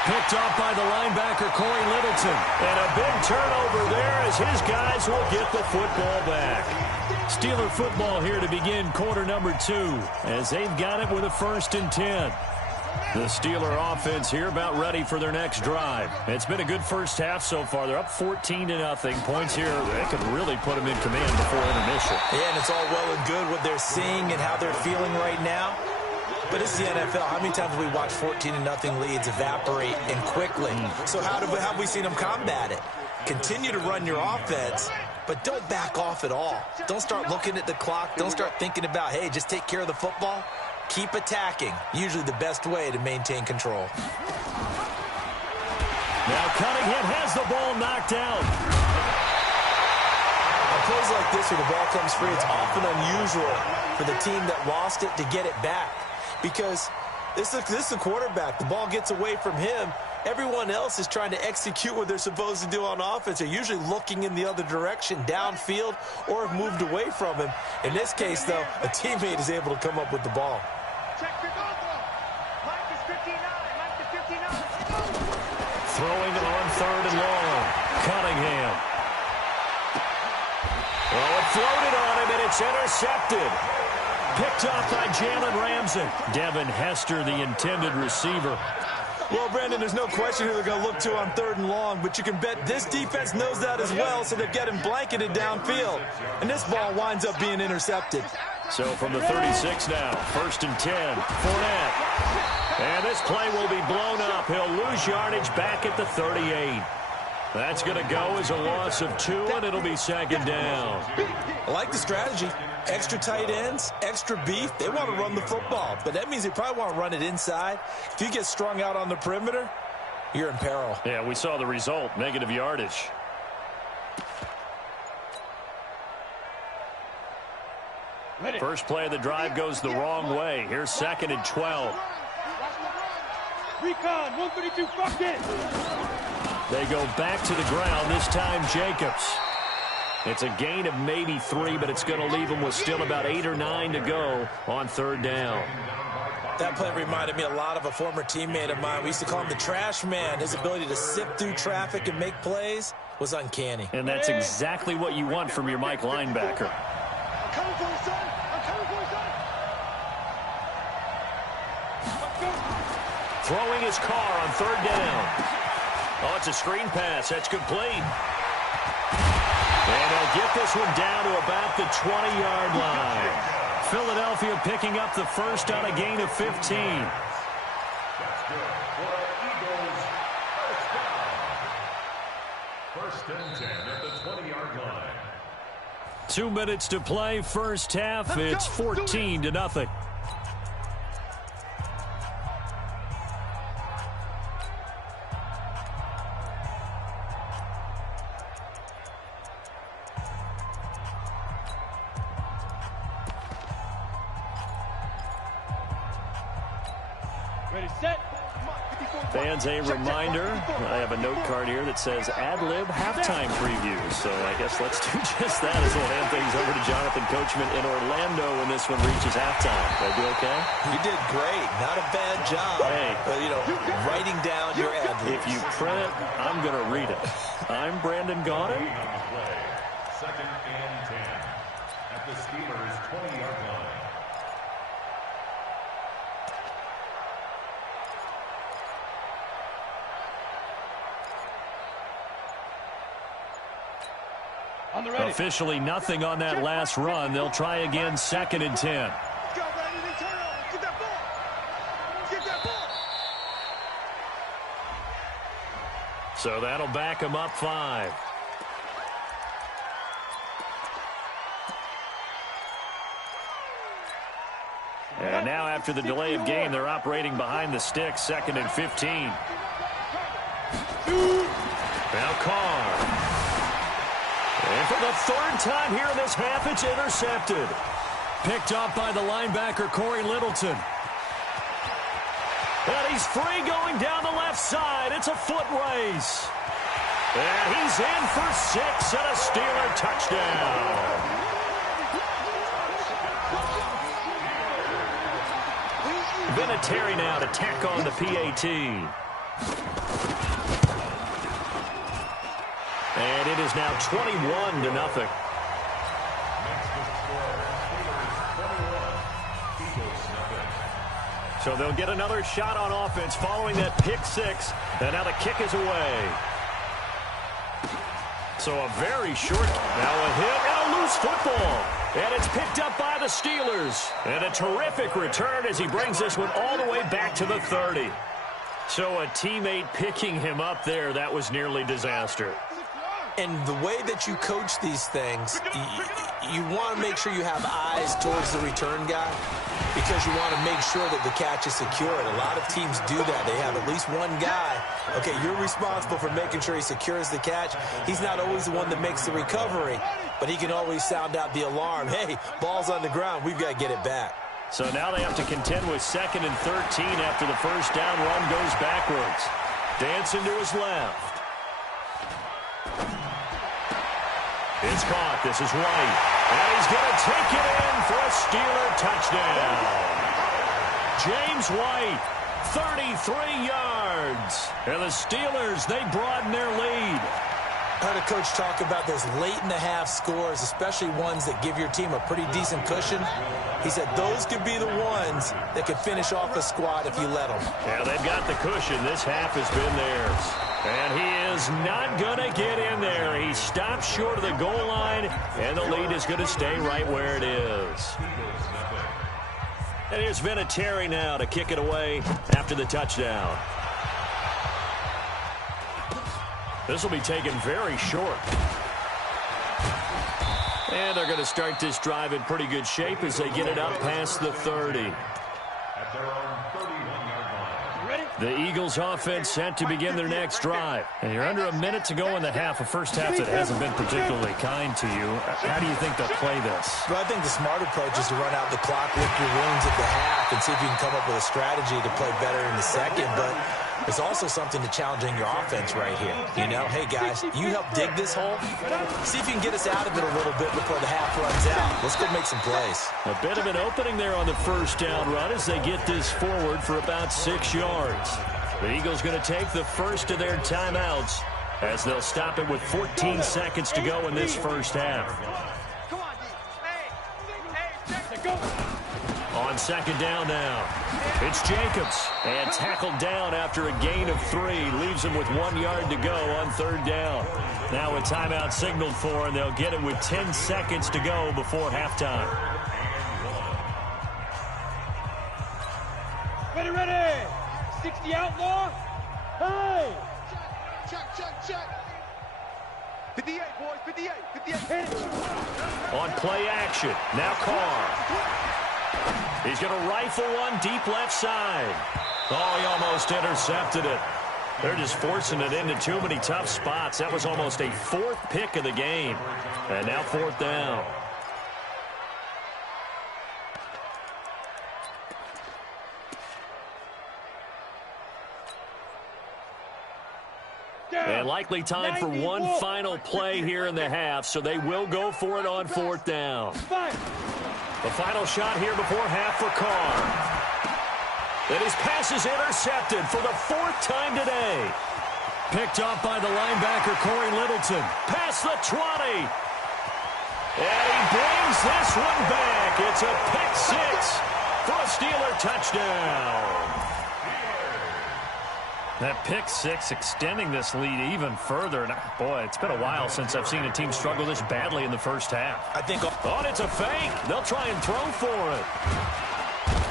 Picked off by the linebacker, Corey Littleton. And a big turnover there as his guys will get the football back. Steeler football here to begin quarter number 2 as they've got it with a 1st and 10. The Steeler offense here about ready for their next drive. It's been a good first half so far. They're up 14-0. Points here, they could really put them in command before intermission. Yeah, and it's all well and good what they're seeing and how they're feeling right now. But it's the NFL. How many times have we watched 14-0 leads evaporate and quickly? So how have we seen them combat it? Continue to run your offense, but don't back off at all. Don't start looking at the clock. Don't start thinking about, hey, just take care of the football. Keep attacking. Usually the best way to maintain control. Now Cunningham has the ball knocked out. On plays like this where the ball comes free, it's often unusual for the team that lost it to get it back. Because this is a quarterback. The ball gets away from him. Everyone else is trying to execute what they're supposed to do on offense. They're usually looking in the other direction, downfield, or have moved away from him. In this case, though, a teammate is able to come up with the ball. Throwing on 3rd and long. Cunningham. Oh, it floated on him, and it's intercepted. Picked off by Jalen Ramsey. Devin Hester, the intended receiver. Well, Brandon, there's no question who they're going to look to on 3rd and long, but you can bet this defense knows that as well, so they're getting blanketed downfield. And this ball winds up being intercepted. So from the 36 now, 1st and 10, Fournette. And this play will be blown up. He'll lose yardage back at the 38. That's going to go as a loss of 2, and it'll be 2nd down. I like the strategy. Extra tight ends, extra beef. They want to run the football, but that means they probably want to run it inside. If you get strung out on the perimeter, you're in peril. Yeah, we saw the result, negative yardage. First play of the drive goes the wrong way. Here's 2nd and 12. Recon, 132, fuck it. They go back to the ground, this time Jacobs. It's a gain of maybe 3, but it's going to leave them with still about 8 or 9 to go on 3rd down. That play reminded me a lot of a former teammate of mine. We used to call him the trash man. His ability to sift through traffic and make plays was uncanny. And that's exactly what you want from your Mike linebacker. I'm coming for you, son. I'm coming for you, son. Throwing his car on 3rd down. Oh, it's a screen pass. That's complete. And they'll get this one down to about the 20-yard line. Philadelphia picking up the first on a gain of 15. That's good for Eagles. First down. 1st and 10 at the 20-yard line. 2 minutes to play, first half. It's 14-0. Ready, set. Fans, a reminder, I have a note card here that says ad-lib halftime preview. So I guess let's do just that as we'll hand things over to Jonathan Coachman in Orlando when this one reaches halftime. Did I do okay? You did great. Not a bad job. Hey. But, writing down your ad-libs. If you print it, I'm going to read it. I'm Brandon Gaudin. 2nd and 10 at the Steelers' 20-yard line. Officially nothing on that last run. They'll try again, 2nd and 10. Let's go, Brandon. Turn over. Get that ball. Get that ball. So that'll back them up 5. And now after the delay of game, they're operating behind the sticks, 2nd and 15. Now Carr. And for the 3rd time here in this half, it's intercepted. Picked up by the linebacker, Corey Littleton. And he's free going down the left side. It's a foot race. And he's in for 6 and a Steeler touchdown. Vinatieri now to tack on the PAT. And it is now 21-0. So they'll get another shot on offense following that pick 6. And now the kick is away. So a very short, now a hit and a loose football. And it's picked up by the Steelers. And a terrific return as he brings this one all the way back to the 30. So a teammate picking him up there, that was nearly disaster. And the way that you coach these things, you want to make sure you have eyes towards the return guy because you want to make sure that the catch is secured. A lot of teams do that. They have at least one guy. Okay, you're responsible for making sure he secures the catch. He's not always the one that makes the recovery, but he can always sound out the alarm. Hey, ball's on the ground. We've got to get it back. So now they have to contend with 2nd and 13 after the first down run goes backwards. Dancing to his left. It's caught. This is White. And he's going to take it in for a Steeler touchdown. James White, 33 yards. And the Steelers, they broaden their lead. I heard a coach talk about those late-in-the-half scores, especially ones that give your team a pretty decent cushion. He said those could be the ones that could finish off a squad if you let them. Yeah, they've got the cushion. This half has been theirs. And he is not going to get in there. He stops short of the goal line, and the lead is going to stay right where it is. And here's Vinatieri now to kick it away after the touchdown. This will be taken very short. And they're going to start this drive in pretty good shape as they get it up past the 30. At their own 31-yard line. The Eagles offense set to begin their next drive. And you're under a minute to go in the half, a first half that hasn't been particularly kind to you. How do you think they'll play this? Well, I think the smart approach is to run out the clock, lick your wounds at the half, and see if you can come up with a strategy to play better in the second. But there's also something to challenging your offense right here. You know, hey, guys, you help dig this hole. See if you can get us out of it a little bit before the half runs out. Let's go make some plays. A bit of an opening there on the first down run as they get this forward for about 6 yards. The Eagles going to take the first of their timeouts as they'll stop it with 14 seconds to go in this first half. Come on, D. Hey, go. On second down now, it's Jacobs. And tackled down after a gain of 3. Leaves him with 1 yard to go on third down. Now a timeout signaled for, and they'll get it with 10 seconds to go before halftime. Ready. 60 outlaw. Hey. Check. 58, boys, 58. Hit it. On play action, now Carr. He's going to rifle one deep left side. Oh, he almost intercepted it. They're just forcing it into too many tough spots. That was almost a 4th pick of the game. And now 4th down. And likely time for one final play here in the half, so they will go for it on 4th down. The final shot here before half for Carr. And his pass is intercepted for the 4th time today. Picked off by the linebacker, Corey Littleton. Past the 20. And he brings this one back. It's a pick 6 for a Steeler touchdown. That pick 6 extending this lead even further. And boy, it's been a while since I've seen a team struggle this badly in the first half. I think. Oh, it's a fake. They'll try and throw for it.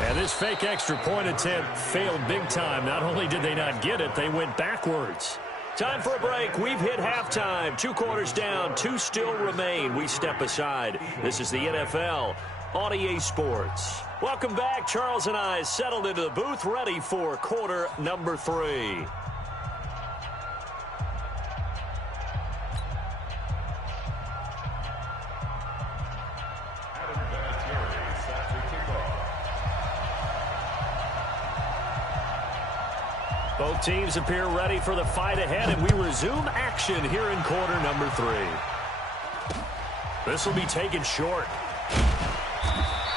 And this fake extra point attempt failed big time. Not only did they not get it, they went backwards. Time for a break. We've hit halftime. 2 quarters down. 2 still remain. We step aside. This is the NFL on EA Sports. Welcome back. Charles and I settled into the booth, ready for quarter number 3. Both teams appear ready for the fight ahead, and we resume action here in quarter number 3. This will be taken short.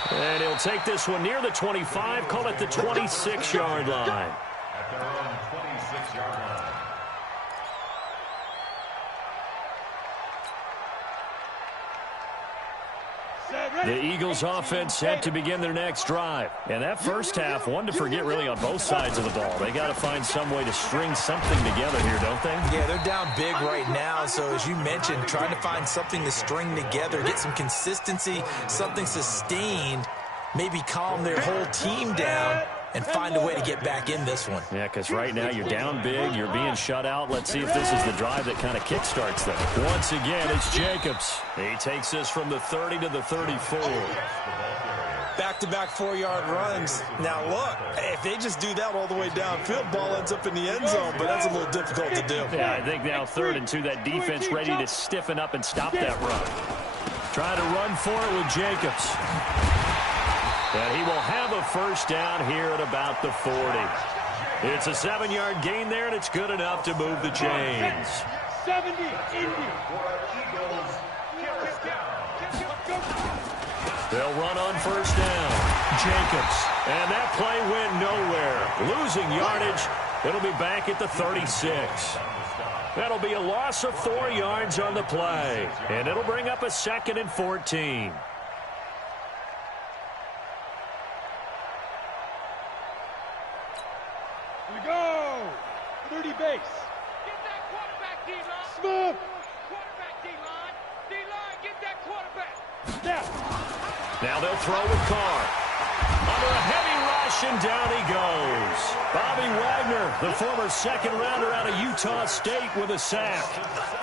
And he'll take this one near the 25, call it the 26-yard line. At their own 26-yard line. The Eagles offense set to begin their next drive. And that first half, one to forget really on both sides of the ball. They got to find some way to string something together here, don't they? Yeah, they're down big right now. So as you mentioned, trying to find something to string together, get some consistency, something sustained, maybe calm their whole team down and find a way to get back in this one. Yeah, because right now you're down big, you're being shut out. Let's see if this is the drive that kind of kickstarts them. Once again, it's Jacobs. He takes this from the 30 to the 34. Back-to-back 4-yard runs. Now, look, if they just do that all the way downfield, ball ends up in the end zone, but that's a little difficult to do. Yeah, I think now 3rd and 2, that defense ready to stiffen up and stop that run. Trying to run for it with Jacobs. And he will have a first down here at about the 40. It's a 7-yard gain there, and it's good enough to move the chains. 70, Indy. They'll run on first down. Jacobs. And that play went nowhere. Losing yardage. It'll be back at the 36. That'll be a loss of 4 yards on the play. And it'll bring up a 2nd and 14. Here we go. 30 base. Get that quarterback, D-line. Smooth. Quarterback, D-line. D-line, get that quarterback. Snap. Now they'll throw with Carr. Under a heavy rush, and down he goes. Bobby Wagner, the former 2nd-rounder out of Utah State, with a sack.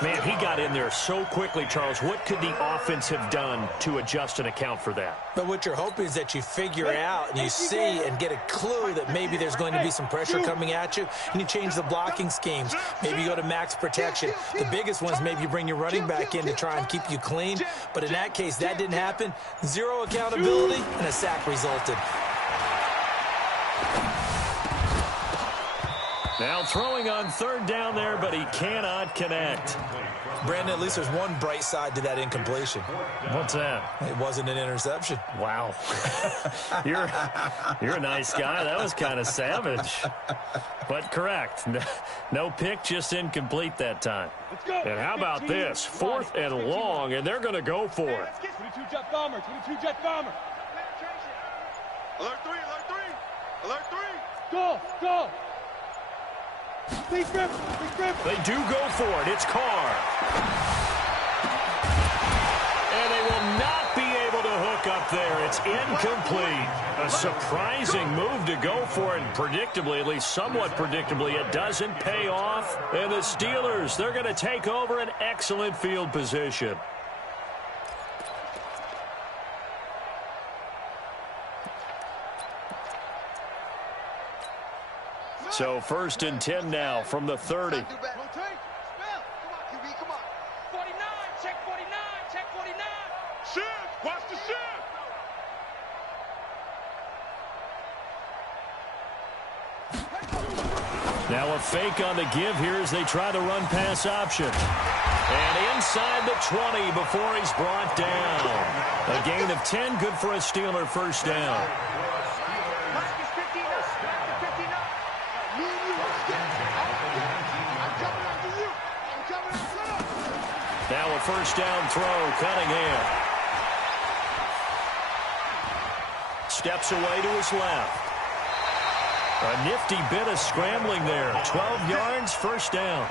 Man, he got in there so quickly, Charles. What could the offense have done to adjust and account for that? But what you're hoping is that you figure out and you see and get a clue that maybe there's going to be some pressure coming at you, and you change the blocking schemes. Maybe you go to max protection. The biggest one is maybe you bring your running back in to try and keep you clean. But in that case, that didn't happen. 0 accountability, and a sack resulted. Now throwing on 3rd down there, but he cannot connect. Brandon, at least there's one bright side to that incompletion. What's that? It wasn't an interception. Wow. You're a nice guy. That was kind of savage. But correct. No pick, just incomplete that time. Let's go. And how about this? 4th and long, and they're going to go for it. 22 jet bomber. 22 jet bomber. Alert 3, alert 3. Alert 3. Go. Go. Big grip. Big grip. They do go for it. It's Carr. And they will not be able to hook up there. It's incomplete. A surprising move to go for it. And predictably, at least somewhat predictably, it doesn't pay off. And the Steelers, they're going to take over an excellent field position. So 1st and 10 now from the 30. Rotate. Spell. Come on, QB, come on. 49, check 49, check 49. Shift. Watch the shift. Now a fake on the give here as they try the run-pass option. And inside the 20 before he's brought down. A gain of 10, good for a Steeler first down. Marcus 59, Marcus 59. Me and you, let's get it. I'm coming after you. I'm coming after you. Now a first down throw, Cunningham. Steps away to his left. A nifty bit of scrambling there. 12 yards, first down.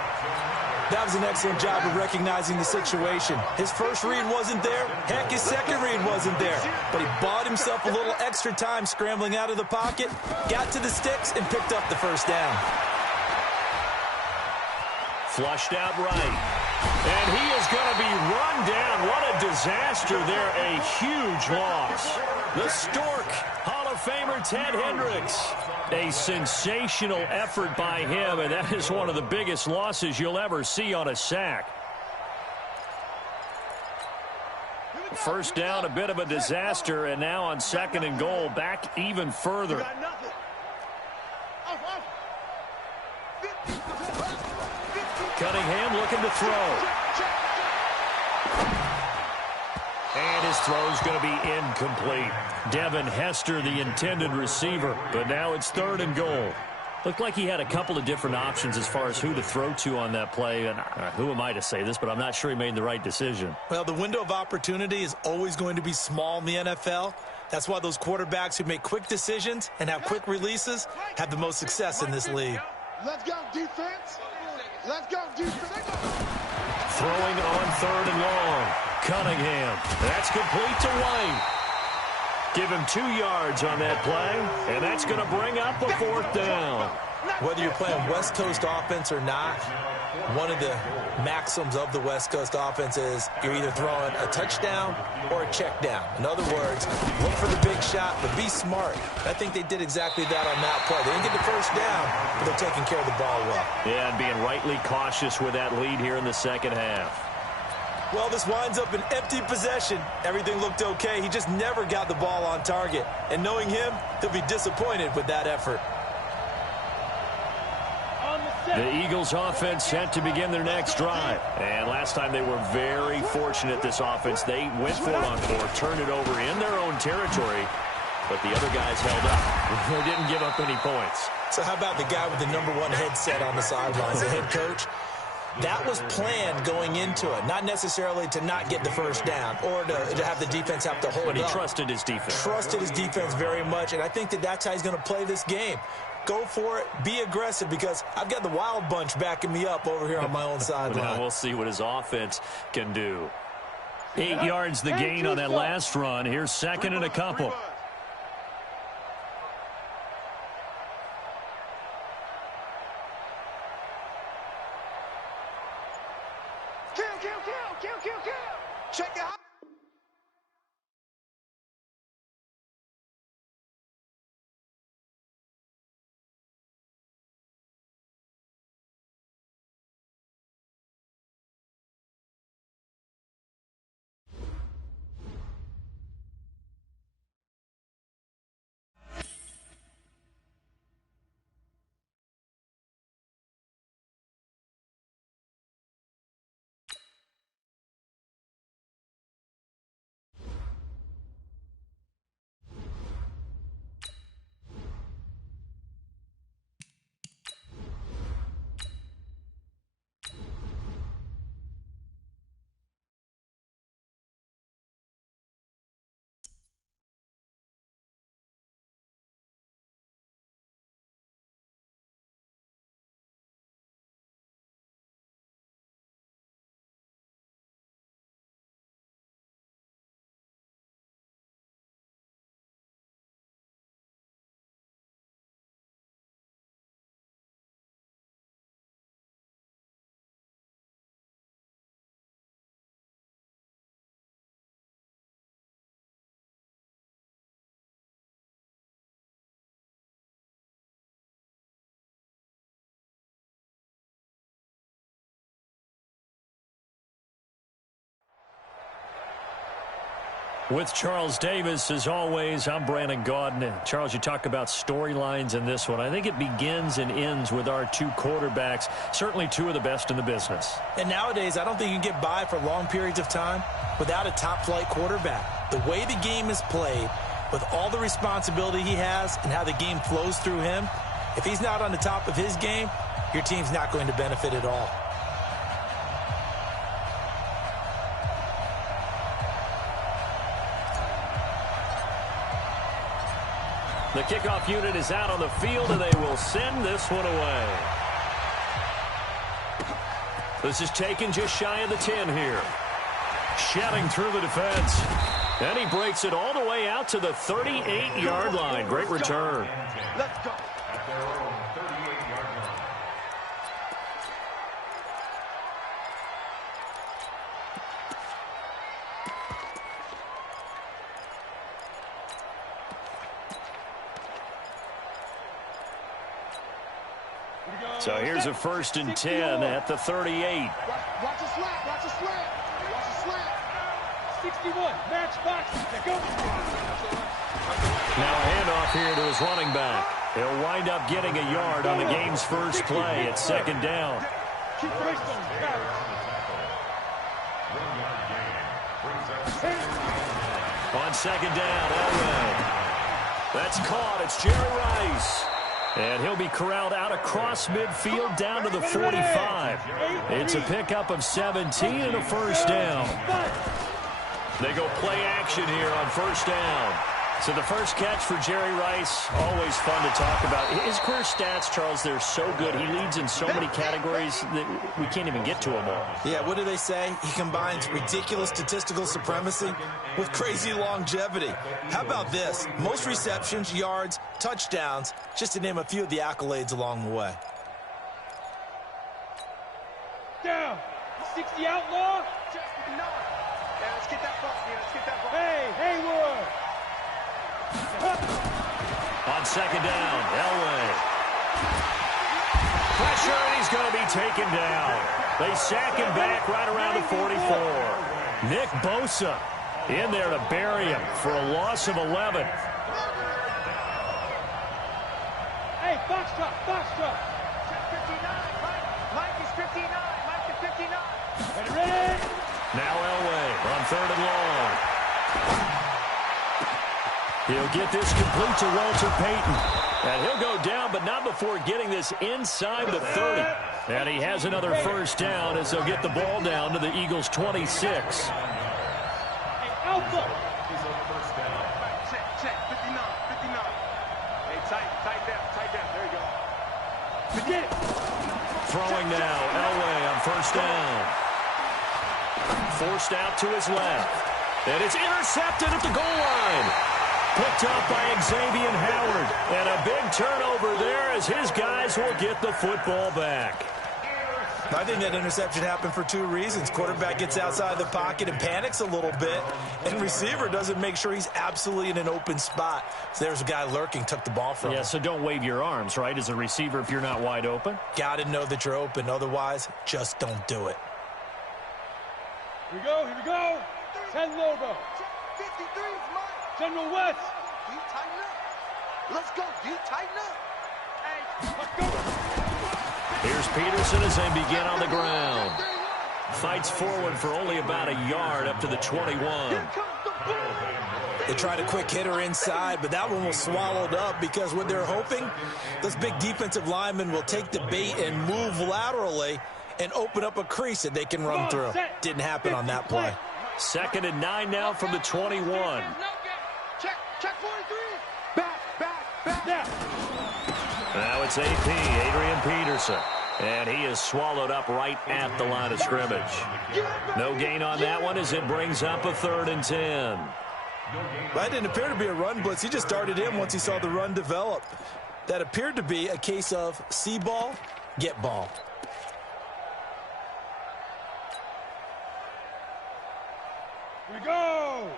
That was an excellent job of recognizing the situation. His first read wasn't there. Heck, his second read wasn't there. But he bought himself a little extra time scrambling out of the pocket, got to the sticks, and picked up the first down. Flushed out right. And he is going to be run down. What a disaster there. A huge loss. The Stork, Hall of Famer Ted Hendricks. A sensational effort by him, and that is one of the biggest losses you'll ever see on a sack. First down, a bit of a disaster, and now on 2nd and goal, back even further. Cunningham looking to throw. And his throw's going to be incomplete. Devin Hester, the intended receiver, but now it's 3rd and goal. Looked like he had a couple of different options as far as who to throw to on that play. And who am I to say this, but I'm not sure he made the right decision. Well, the window of opportunity is always going to be small in the NFL. That's why those quarterbacks who make quick decisions and have quick releases have the most success in this league. Let's go, defense. Let's go, defense. Throwing on 3rd and long. Cunningham. That's complete to White. Give him 2 yards on that play, and that's going to bring up a 4th down. Whether you're playing West Coast offense or not, one of the maxims of the West Coast offense is you're either throwing a touchdown or a check down. In other words, look for the big shot, but be smart. I think they did exactly that on that play. They didn't get the first down, but they're taking care of the ball well. Yeah, and being rightly cautious with that lead here in the second half. Well, this winds up an empty possession. Everything looked okay. He just never got the ball on target. And knowing him, he'll be disappointed with that effort. The Eagles offense set to begin their next drive. And last time they were very fortunate, this offense. They went 4-on-4, turned it over in their own territory, but the other guys held up. They didn't give up any points. So how about the guy with the #1 headset on the sidelines, the head coach? That was planned going into it, not necessarily to not get the first down or to have the defense have to hold up. But he trusted his defense. Trusted his defense very much, and I think that's how he's going to play this game. Go for it. Be aggressive, because I've got the wild bunch backing me up over here on my own sideline. Now we'll see what his offense can do. 8 yards the gain on that last run. Here's 2nd and a couple. Kill. Check it out. With Charles Davis, as always, I'm Brandon Gaudin. Charles, you talk about storylines in this one. I think it begins and ends with our 2 quarterbacks, certainly 2 of the best in the business. And nowadays, I don't think you can get by for long periods of time without a top-flight quarterback. The way the game is played, with all the responsibility he has and how the game flows through him, if he's not on the top of his game, your team's not going to benefit at all. The kickoff unit is out on the field, and they will send this one away. This is taken just shy of the 10 here. Shedding through the defense. And he breaks it all the way out to the 38-yard line. Great return. Let's go. At their own 38-yard line. So here's a 1st and 10 at the 38. Watch the slant. Watch the slant. Watch the slant. 61. Match box. Go. Now a handoff here to his running back. He'll wind up getting a yard on the game's first play at 2nd down. Keep racing. On 2nd down, Elway. That's caught. It's Jerry Rice. And he'll be corralled out across midfield down to the 45. It's a pickup of 17 and a 1st down. They go play action here on 1st down. So the first catch for Jerry Rice, always fun to talk about. His career stats, Charles, they're so good. He leads in so many categories that we can't even get to them all. Yeah, what do they say? He combines ridiculous statistical supremacy with crazy longevity. How about this? Most receptions, yards, touchdowns, just to name a few of the accolades along the way. Down. 60 outlaw. No. Yeah, let's get that ball. Yeah, let's get that ball. Hey, Haywood. On second down, Elway. Pressure, and he's going to be taken down. They sack him back right around the 44. Nick Bosa in there to bury him for a loss of 11. Hey, Foxtrot. Check 59. Mike is 59. Mike is 59. Ready? Now Elway on third and long. He'll get this complete to Walter Payton. And he'll go down, but not before getting this inside the 30. And he has another first down as they'll get the ball down to the Eagles' 26. Hey, Alpha. Check. 59. Hey, tight down. There you go. Forget it. Throwing now, Elway on first down. Forced out to his left. And it's intercepted at the goal line. Picked up by Xavier Howard. And a big turnover there as his guys will get the football back. I think that interception happened for two reasons. Quarterback gets outside the pocket and panics a little bit, and receiver doesn't make sure he's absolutely in an open spot. So there's a guy lurking, took the ball from him. Yeah, so don't wave your arms, right, as a receiver if you're not wide open. Got to know that you're open. Otherwise, just don't do it. Here we go. 10 logo. 53 is mine. General West. Do you tighten up? Let's go. Do you tighten up? Hey, let's go. Here's Peterson as they begin on the ground. Fights forward for only about a yard up to the 21. They tried a quick hitter inside, but that one was swallowed up because what they're hoping, those big defensive linemen will take the bait and move laterally and open up a crease that they can run through. Didn't happen on that play. 2nd and 9 now from the 21. Check 43. Back. Now. Now it's AP, Adrian Peterson. And he is swallowed up right at the line of scrimmage. No gain on that one as it brings up a 3rd and 10. That didn't appear to be a run blitz. He just started in once he saw the run develop. That appeared to be a case of see ball, get ball. Here we go.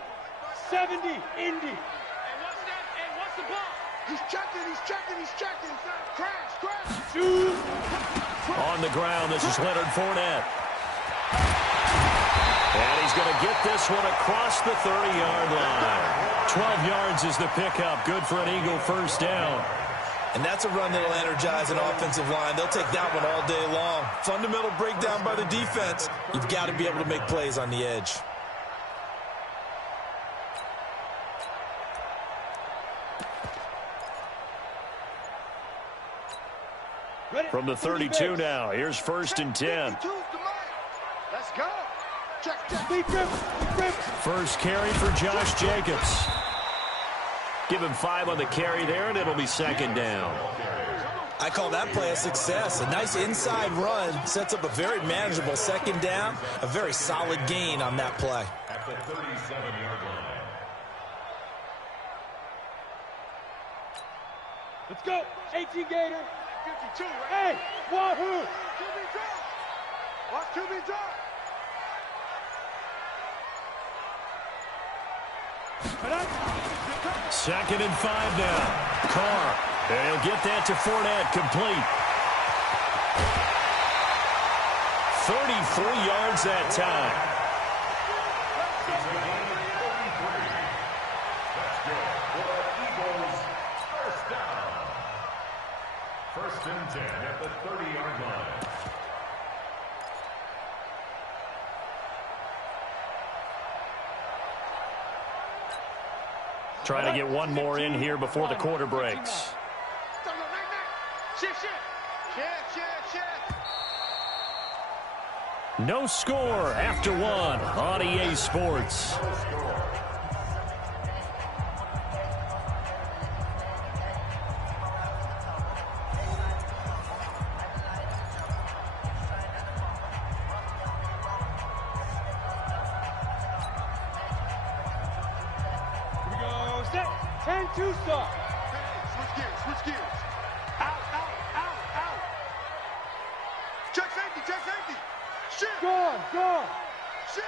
70, Indy. Hey, what's the ball? He's checking. Crash. Shoot. On the ground, this is Leonard Fournette. And he's going to get this one across the 30-yard line. 12 yards is the pickup. Good for an Eagle first down. And that's a run that'll energize an offensive line. They'll take that one all day long. Fundamental breakdown by the defense. You've got to be able to make plays on the edge. From the 32 now, here's 1st and 10. Let's go. Check. Deep grip. First carry for Josh Jacobs. Give him 5 on the carry there, and it'll be 2nd down. I call that play a success. A nice inside run sets up a very manageable 2nd down. A very solid gain on that play. At the 37-yard line. Let's go. 18 Gator. 52, right? Hey, Wahoo. QB drop. Watch QB drop. Second and 5 now. Carr. And he'll get that to Fournette, complete. 33 yards that time. It's a gain of 33. That's good for the Eagles' first down. 1st and 10 at the 30-yard line. Trying to get one more in here before the quarter breaks. Shift. No score after 1 on EA Sports. 10-2 stop. Switch gears. Out. Check safety. Shit. Go. Shit.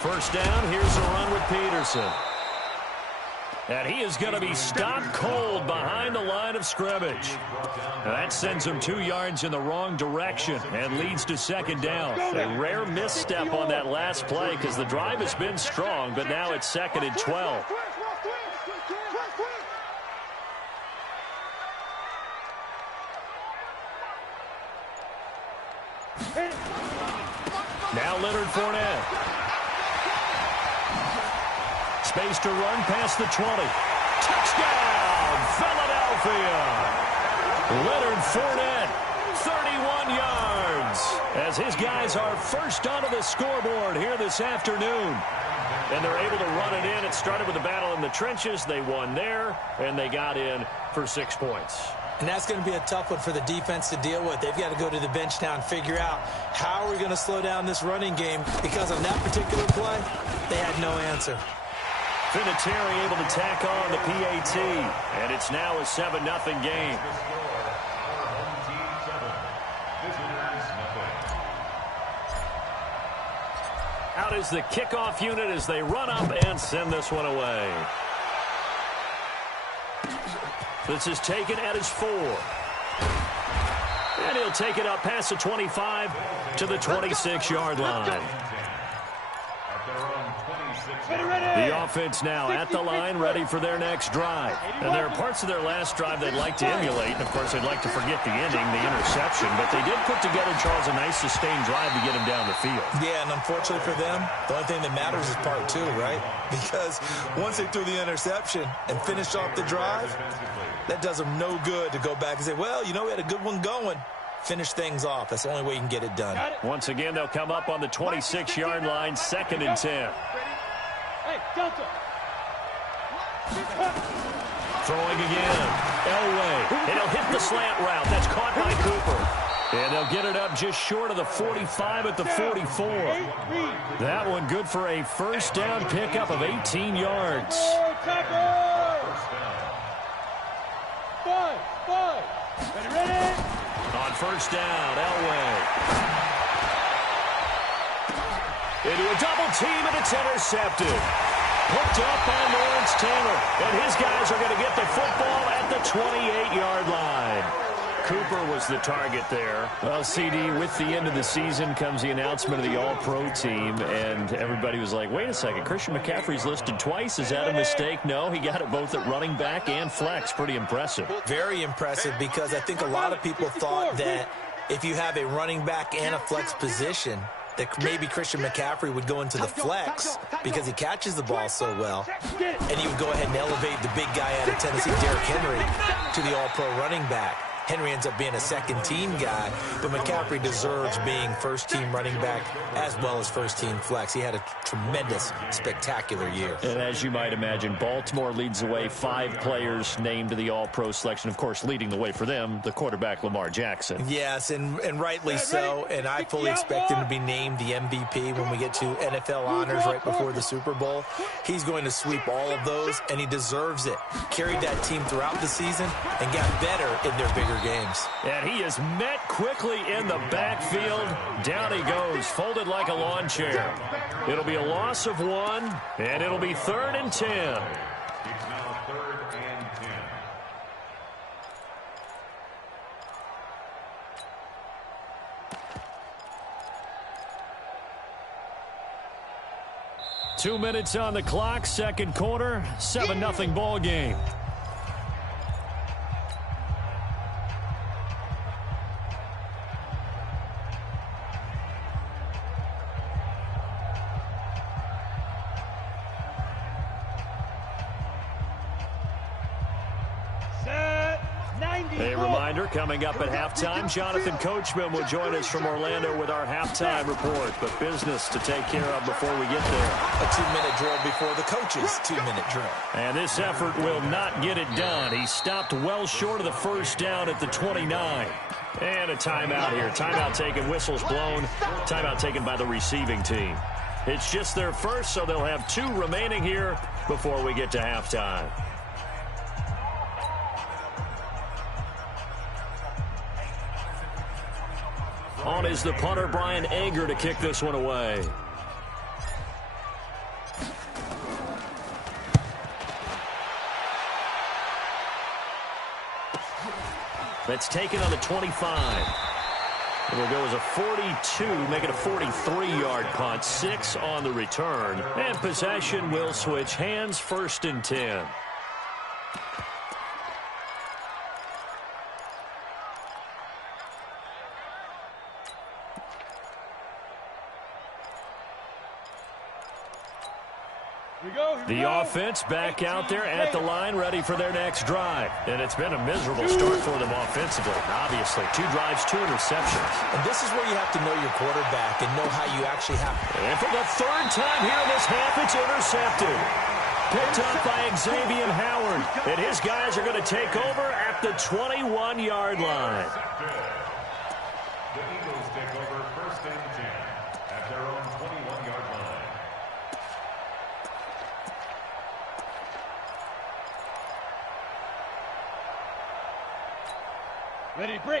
First down, here's a run with Peterson. And he is going to be stopped cold behind the line of scrimmage. Now that sends him 2 yards in the wrong direction and leads to second down. A rare misstep on that last play because the drive has been strong, but now it's 2nd and 12. Now Leonard Fournette. Space to run past the 20. Touchdown, Philadelphia. Leonard Fournette, 31 yards. As his guys are first onto the scoreboard here this afternoon. And they're able to run it in. It started with a battle in the trenches. They won there, and they got in for 6 points. And that's going to be a tough one for the defense to deal with. They've got to go to the bench now and figure out how are we going to slow down this running game, because on that particular play, they had no answer. Vinatieri able to tack on the PAT, and it's now a 7-0 game. Out is the kickoff unit as they run up and send this one away. This is taken at his 4. And he'll take it up past the 25 to the 26-yard line. The offense now at the line, ready for their next drive. And there are parts of their last drive they'd like to emulate. And, of course, they'd like to forget the ending, the interception. But they did put together, Charles, a nice sustained drive to get him down the field. Yeah, and unfortunately for them, the only thing that matters is part 2, right? Because once they threw the interception and finished off the drive, that does them no good to go back and say, well, you know, we had a good one going. Finish things off. That's the only way you can get it done. Once again, they'll come up on the 26-yard line, 2nd and 10. Hey, Delta. Throwing again. Elway. And he'll hit the slant route. That's caught by Cooper. And they'll get it up just short of the 45 at the 44. That one good for a first down pickup of 18 yards. Five. Ready? On first down, Elway. Into a double team, and it's intercepted. Hooked up by Lawrence Taylor. And his guys are going to get the football at the 28-yard line. Cooper was the target there. Well, CD, with the end of the season comes the announcement of the All-Pro team, and everybody was like, wait a second, Christian McCaffrey's listed twice. Is that a mistake? No, he got it both at running back and flex. Pretty impressive. Very impressive, because I think a lot of people thought that if you have a running back and a flex position, that maybe Christian McCaffrey would go into the flex because he catches the ball so well, and he would go ahead and elevate the big guy out of Tennessee, Derrick Henry, to the All-Pro running back. Henry ends up being a second-team guy, but McCaffrey deserves being first-team running back as well as first-team flex. He had a tremendous, spectacular year. And as you might imagine, Baltimore leads the way. 5 players named to the All-Pro selection. Of course, leading the way for them, the quarterback Lamar Jackson. Yes, and rightly so. And I fully expect him to be named the MVP when we get to NFL honors right before the Super Bowl. He's going to sweep all of those, and he deserves it. Carried that team throughout the season and got better in their bigger games. And he is met quickly in the backfield. Down he goes, folded like a lawn chair. It'll be a loss of 1, and it'll be 3rd and 10. It's now 3rd and 10. Two minutes on the clock, second quarter, 7-0 ball game. Set. 90. A reminder, coming up at halftime, Jonathan Coachman will join us from Orlando with our halftime report. But business to take care of before we get there. A 2-minute drill before the coach's 2-minute drill. And this effort will not get it done. He stopped well short of the first down at the 29. And a timeout here. Timeout taken, whistles blown. Timeout taken by the receiving team. It's just their first, so they'll have 2 remaining here before we get to halftime. On is the punter, Brian Ager, to kick this one away. That's taken on the 25. It will go as a 42, make it a 43-yard punt. 6 on the return. And possession will switch hands, 1st and 10. The offense back out there at the line, ready for their next drive. And it's been a miserable start for them offensively. Obviously, 2 drives, 2 interceptions. And this is where you have to know your quarterback and know how you actually have. And for the 3rd time here in this half, it's intercepted. Picked up by Xavier Howard. And his guys are going to take over at the 21-yard line. The Eagles take over 1st and 10 at their own 21-yard line.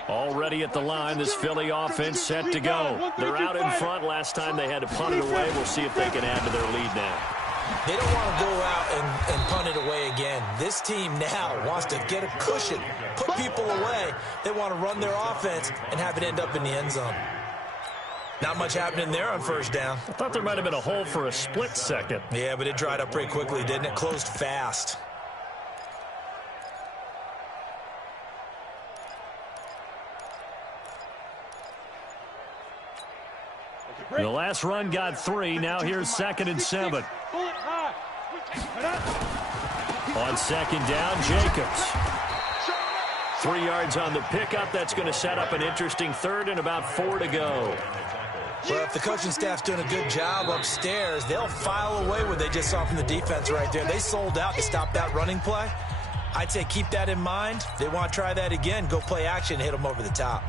Already at the line, this Philly offense set to go. They're out in front. Last time they had to punt it away. We'll see if they can add to their lead now. They don't want to go out and punt it away again. This team now wants to get a cushion, put people away. They want to run their offense and have it end up in the end zone. Not much happening there on 1st down. I thought there might have been a hole for a split second. Yeah, but it dried up pretty quickly, didn't it? Closed fast. The last run got 3. Now here's 2nd and 7. On 2nd down, Jacobs. 3 yards on the pickup. That's going to set up an interesting 3rd and about 4 to go. Well, if the coaching staff's doing a good job upstairs, they'll file away what they just saw from the defense right there. They sold out to stop that running play. I'd say keep that in mind. They want to try that again. Go play action, hit them over the top.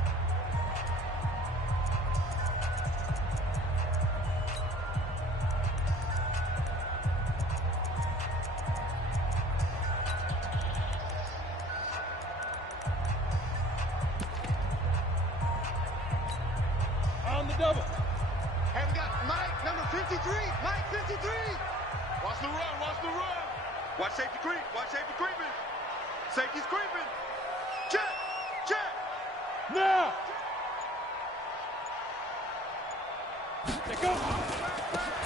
Double. And we got Mike, number 53. Mike, 53. Watch the run. Watch the run. Watch safety creep. Watch safety creeping. Safety's creeping. Check. Check. Now. Let's go.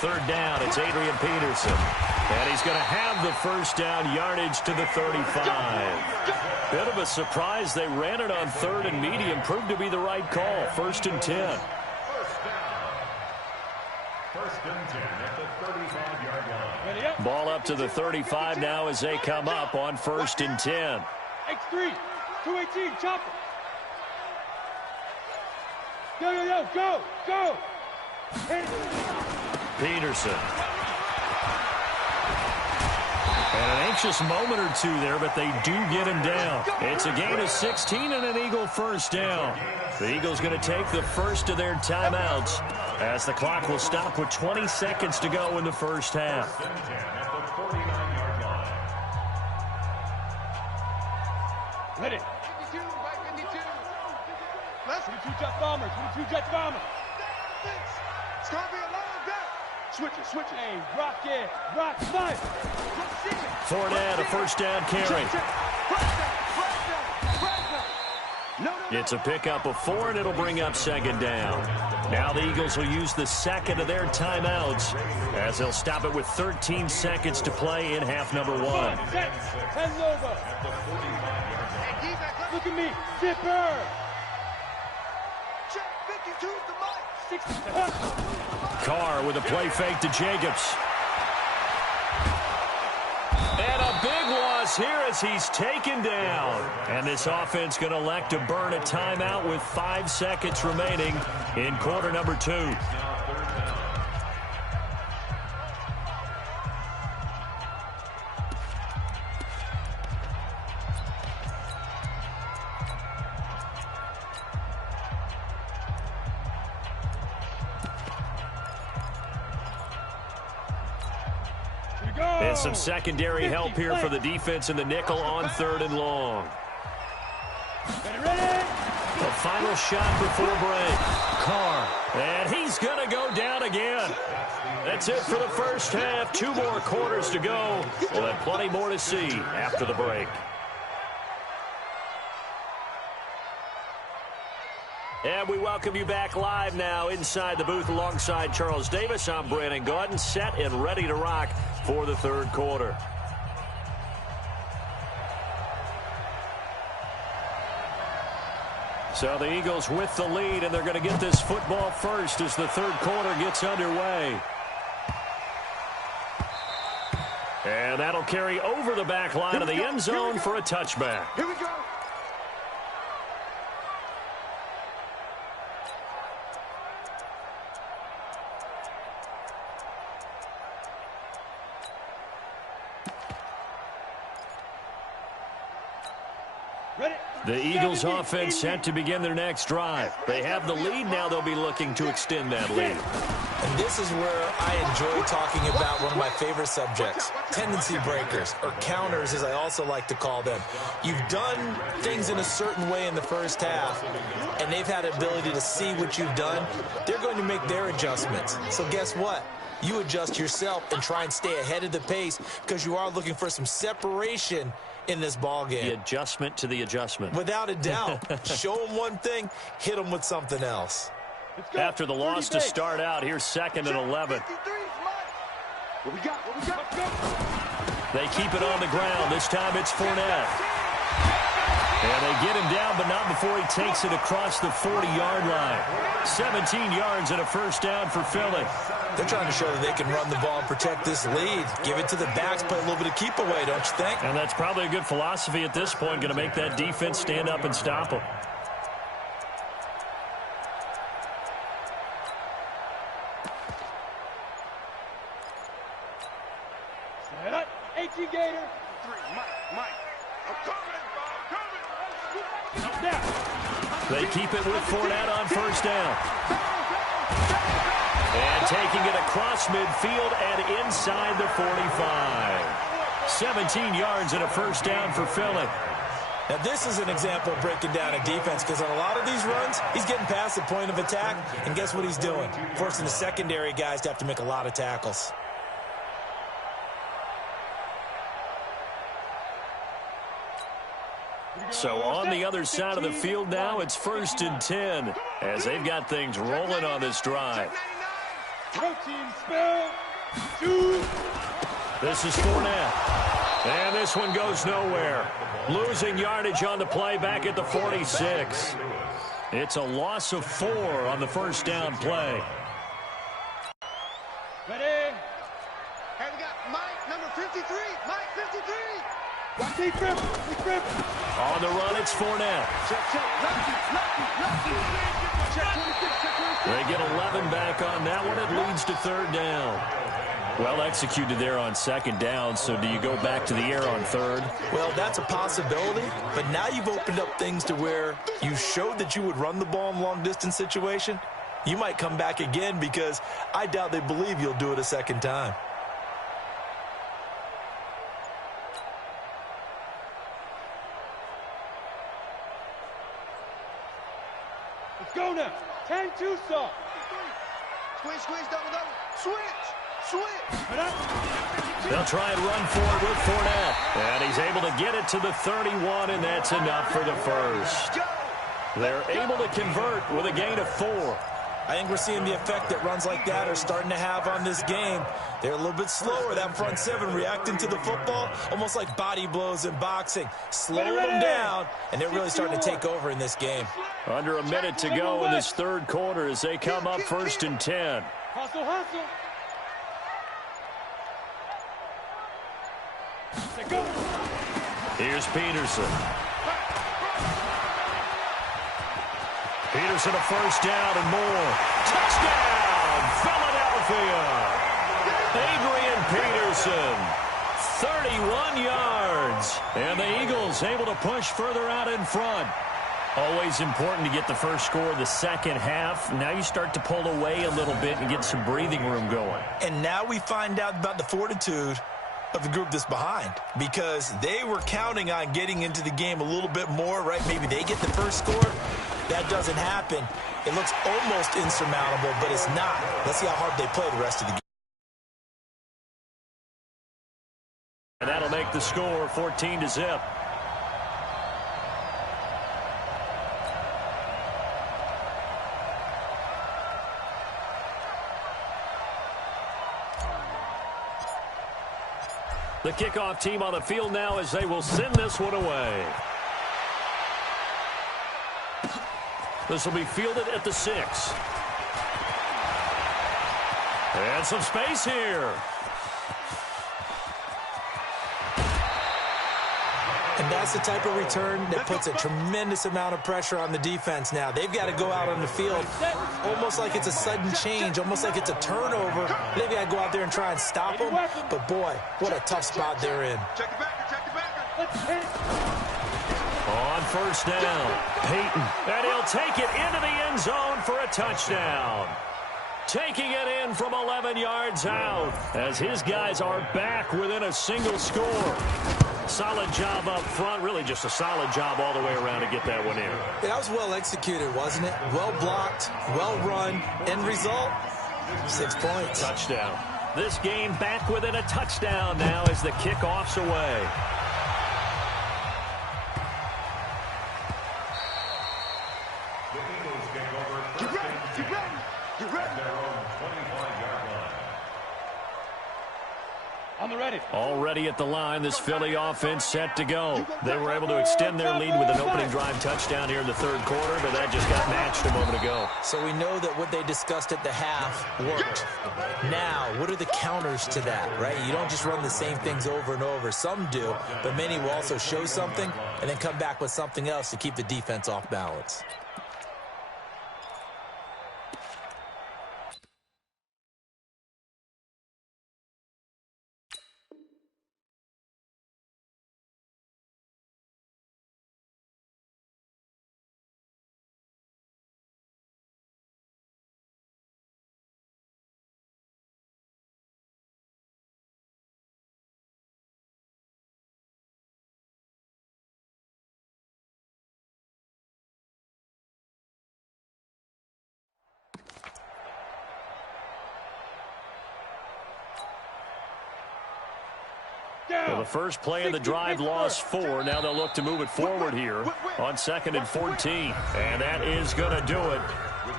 3rd down. It's Adrian Peterson. And he's going to have the 1st down, yardage to the 35. Bit of a surprise. They ran it on 3rd and medium. Proved to be the right call. 1st and 10. 1st and 10 at the 35-yard line. Ball up to the 35 now as they come up on 1st and 10. X3, 218, chopper. Yo, go. Peterson. And an anxious moment or 2 there, but they do get him down. It's a gain of 16 and an Eagle 1st down. The Eagles going to take the 1st of their timeouts as the clock will stop with 20 seconds to go in the 1st half. 1st and 10 at the 49-yard line. Ready. 52 by 52. Let's 22 Jets bomber. 22 Jets bomber. It's going to be a long day. Switch it. Hey, rock it. Rock, 5. Fournette, a 1st down carry. It's a pickup of 4, and it'll bring up 2nd down. Now the Eagles will use the 2nd of their timeouts as they'll stop it with 13 seconds to play in half number 1. Hands over. Look at me. Zipper. Check 52 to Mike. 60. Carr with a play fake to Jacobs. And a big loss moves here as he's taken down. And this offense going to elect to burn a timeout with 5 seconds remaining in quarter number 2. And some secondary help here for the defense in the nickel on 3rd and long. The final shot before break. Carr. And he's going to go down again. That's it for the first half. 2 more quarters to go. We'll have plenty more to see after the break. And we welcome you back live now inside the booth alongside Charles Davis. I'm Brandon Gaudin, set and ready to rock for the 3rd quarter. So the Eagles with the lead, and they're going to get this football first as the 3rd quarter gets underway. And that'll carry over the back line of the end zone for a touchback. Here we go. The Eagles offense set to begin their next drive. They have the lead. Now they'll be looking to extend that lead. And this is where I enjoy talking about one of my favorite subjects, tendency breakers, or counters as I also like to call them. You've done things in a certain way in the first half, and they've had the ability to see what you've done. They're going to make their adjustments. So guess what? You adjust yourself and try and stay ahead of the pace because you are looking for some separation in this ball game. The adjustment to the adjustment. Without a doubt. Show them one thing, hit them with something else. After the loss to start out, here's 2nd and 11. What we got? They keep it on the ground. This time it's Fournette. And they get him down, but not before he takes it across the 40-yard line. 17 yards and a first down for Philly. They're trying to show that they can run the ball and protect this lead. Give it to the backs, play a little bit of keep away, don't you think? And that's probably a good philosophy at this point, going to make that defense stand up and stop them. Gator. Mike. I'm coming. They keep it with Fournette on first down. And taking it across midfield and inside the 45. 17 yards and a first down for Philly. Now, this is an example of breaking down a defense because on a lot of these runs, he's getting past the point of attack, and guess what he's doing? Forcing the secondary guys to have to make a lot of tackles. So on the other side of the field now, it's 1st and 10 as they've got things rolling on this drive. This is Fournette. And this one goes nowhere. Losing yardage on the play back at the 46. It's a loss of 4 on the first down play. Ready? Hey, we got Mike, number 53. Mike, 53. On the run, it's Fournette. They get 11 back on that one. It leads to 3rd down. Well executed there on 2nd down, so do you go back to the air on 3rd? Well, that's a possibility, but now you've opened up things to where you showed that you would run the ball in long-distance situation. You might come back again because I doubt they believe you'll do it a second time. Let's go now. 10-2 stop. Squeeze, double. Switch. They'll try and run forward with Fournette. And he's able to get it to the 31, and that's enough for the first. They're able to convert with a gain of 4. I think we're seeing the effect that runs like that are starting to have on this game. They're a little bit slower, that front 7, reacting to the football, almost like body blows in boxing. Slowing them down, and they're really starting to take over in this game. Under a minute to go in this 3rd quarter as they come up 1st and 10. Hustle. Let's go. Here's Peterson. Peterson a first down and more. Touchdown, Philadelphia. Adrian Peterson, 31 yards. And the Eagles able to push further out in front. Always important to get the first score of the second half. Now you start to pull away a little bit and get some breathing room going. And now we find out about the fortitude of the group that's behind, because they were counting on getting into the game a little bit more, right? Maybe they get the first score. That doesn't happen. It looks almost insurmountable, but it's not. Let's see how hard they play the rest of the game. And that'll make the score 14-0. The kickoff team on the field now as they will send this one away. This will be fielded at the 6. And some space here. And that's the type of return that puts a tremendous amount of pressure on the defense now. They've got to go out on the field almost like it's a sudden change, almost like it's a turnover. They've got to go out there and try and stop them. But, boy, what a tough spot they're in. Check the backer, check the backer. On first down, Peyton. And he'll take it into the end zone for a touchdown. Taking it in from 11 yards out as his guys are back within a single score. Solid job up front, really just a solid job all the way around to get that one in. That was well executed, wasn't it? Well blocked, well run. End result, 6 points. Touchdown. This game back within a touchdown now as the kickoff's away. Already at the line, this Philly offense set to go. They were able to extend their lead with an opening drive touchdown here in the third quarter, but that just got matched a moment ago. So we know that what they discussed at the half worked. Now, what are the counters to that, right? You don't just run the same things over and over. Some do, but many will also show something and then come back with something else to keep the defense off balance. Well, the first play of the drive lost 4. Now they'll look to move it forward here on 2nd and 14. And that is going to do it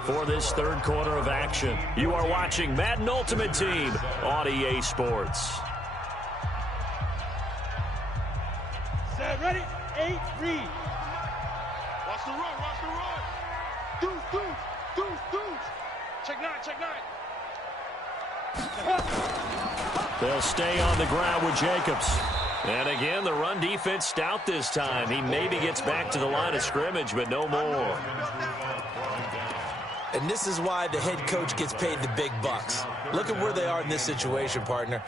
for this third quarter of action. You are watching Madden Ultimate Team on EA Sports. Set, ready, 8, read. Watch the run, watch the run. Deuce. Check 9, check 9. They'll stay on the ground with Jacobs. And again, the run defense stout this time. He maybe gets back to the line of scrimmage, but no more. And this is why the head coach gets paid the big bucks. Look at where they are in this situation, partner.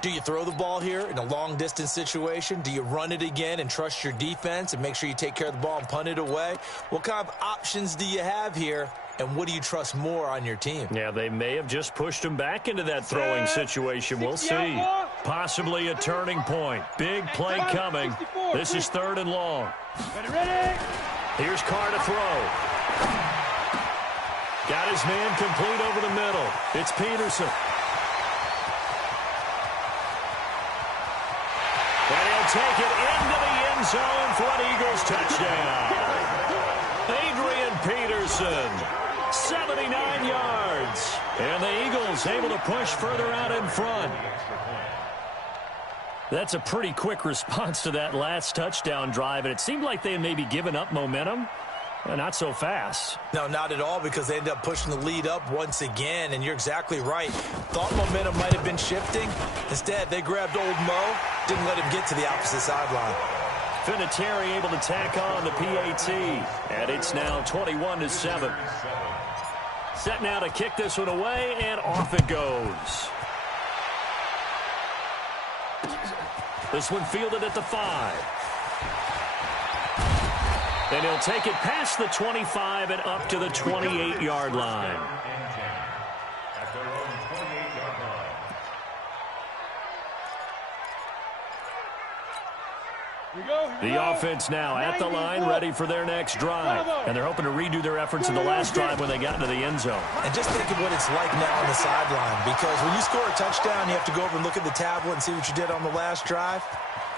Do you throw the ball here in a long-distance situation? Do you run it again and trust your defense and make sure you take care of the ball and punt it away? What kind of options do you have here, and what do you trust more on your team? Yeah, they may have just pushed him back into that throwing situation. We'll see. Possibly a turning point. Big play coming. This is 3rd and long. Ready. Here's Carr to throw. Got his man complete over the middle. It's Peterson. And he'll take it into the end zone for an Eagles touchdown. Adrian Peterson, 79 yards. And the Eagles able to push further out in front. That's a pretty quick response to that last touchdown drive, and it seemed like they had maybe given up momentum. Not so fast. No, not at all, because they ended up pushing the lead up once again, and you're exactly right. Thought momentum might have been shifting. Instead, they grabbed old Mo, didn't let him get to the opposite sideline. Vinatieri able to tack on the PAT. And it's now 21-7. Set now to kick this one away, and off it goes. This one fielded at the 5. And he'll take it past the 25 and up to the 28-yard line. At their own 28-yard line. The offense now at the line, ready for their next drive. And they're hoping to redo their efforts in the last drive when they got into the end zone. And just think of what it's like now on the sideline, because when you score a touchdown, you have to go over and look at the tablet and see what you did on the last drive.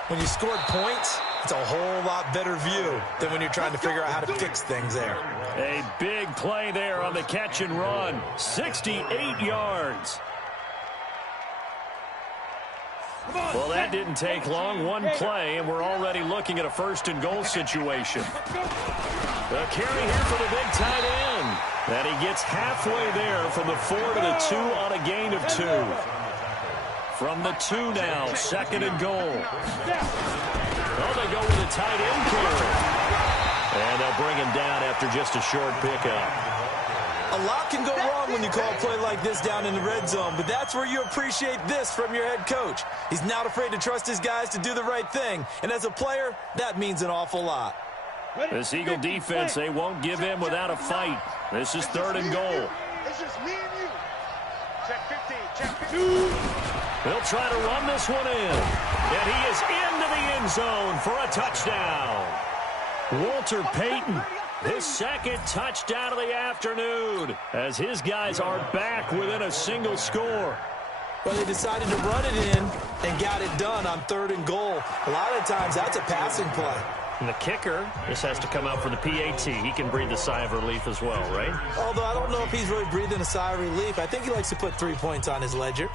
When you scored points, it's a whole lot better view than when you're trying to figure out how to fix things there. A big play there on the catch and run. 68 yards. Well, that didn't take long. One play, and we're already looking at a first-and-goal situation. The carry here for the big tight end. And he gets halfway there from the 4 to the 2 on a gain of 2. From the 2 now, second and goal. Oh, they go with a tight end carry. And they'll bring him down after just a short pickup. A lot can go wrong when you call a play like this down in the red zone, but that's where you appreciate this from your head coach. He's not afraid to trust his guys to do the right thing, and as a player, that means an awful lot. This Eagle defense, they won't give in without a fight. This is third and goal. It's just me and you. Check 15, check 15. They'll try to run this one in, and he is into the end zone for a touchdown. Walter Payton, his second touchdown of the afternoon, as his guys are back within a single score. Well, they decided to run it in and got it done on third and goal. A lot of times, that's a passing play. And the kicker, this has to come out for the PAT. He can breathe a sigh of relief as well, right? Although I don't know if he's really breathing a sigh of relief. I think he likes to put 3 points on his ledger.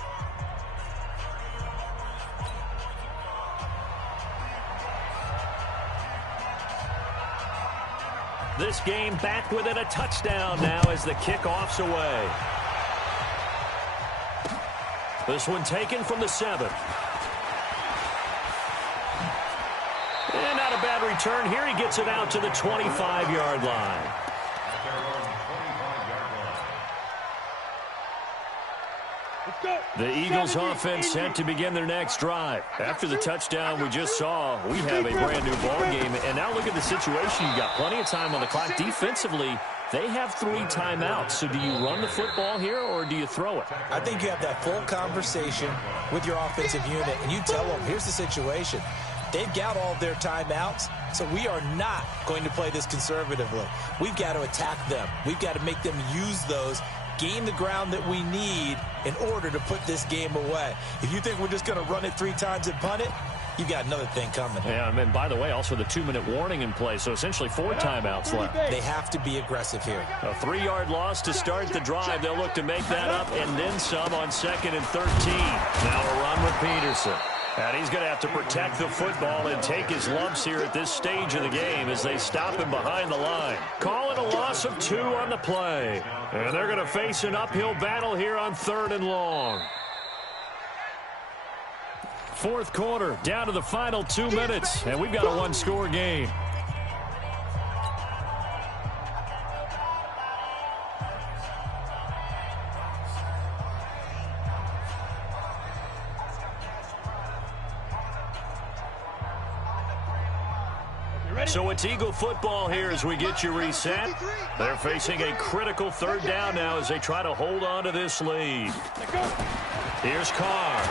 This game back within a touchdown now as the kickoff's away. This one taken from the 7. And not a bad return here. He gets it out to the 25-yard line. The Eagles offense set to begin their next drive. After the touchdown we just saw, we have a brand new ball game. And now look at the situation. You got plenty of time on the clock. Defensively, they have 3 timeouts. So do you run the football here or do you throw it? I think you have that full conversation with your offensive unit, and you tell them, here's the situation. They've got all of their timeouts, so we are not going to play this conservatively. We've got to attack them. We've got to make them use those, gain the ground that we need in order to put this game away. If you think we're just going to run it 3 times and punt it, you've got another thing coming. Yeah, and by the way, also the 2-minute warning in play, so essentially 4 timeouts left. They have to be aggressive here. A 3-yard loss to start the drive. They'll look to make that up and then some on 2nd and 13. Now a run with Peterson. And he's going to have to protect the football and take his lumps here at this stage of the game as they stop him behind the line. Call it a loss of 2 on the play. And they're going to face an uphill battle here on 3rd and long. 4th quarter, down to the final 2 minutes, and we've got a 1-score game. So it's Eagle football here as we get you reset. They're facing a critical 3rd down now as they try to hold on to this lead. Here's Carr.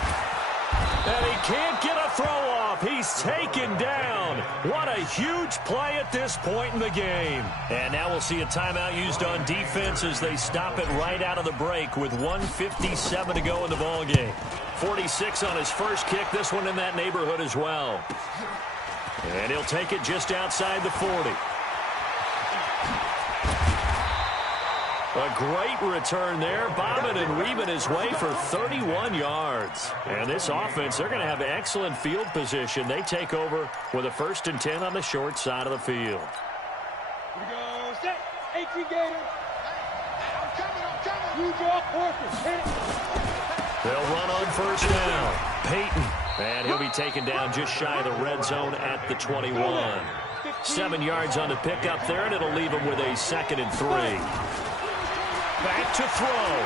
And he can't get a throw off. He's taken down. What a huge play at this point in the game. And now we'll see a timeout used on defense as they stop it right out of the break with 1:57 to go in the ballgame. 46 on his first kick. This one in that neighborhood as well. And he'll take it just outside the 40. A great return there, bobbing and weaving his way for 31 yards. And this offense, they're going to have excellent field position. They take over with a 1st and 10 on the short side of the field. Here we go. Set. 18 Gator. I'm coming. You draw Porter. Hit it. They'll run on 1st down. Payton And he'll be taken down just shy of the red zone at the 21. 7 yards on the pickup there, and it'll leave him with a 2nd and 3. Back to throw.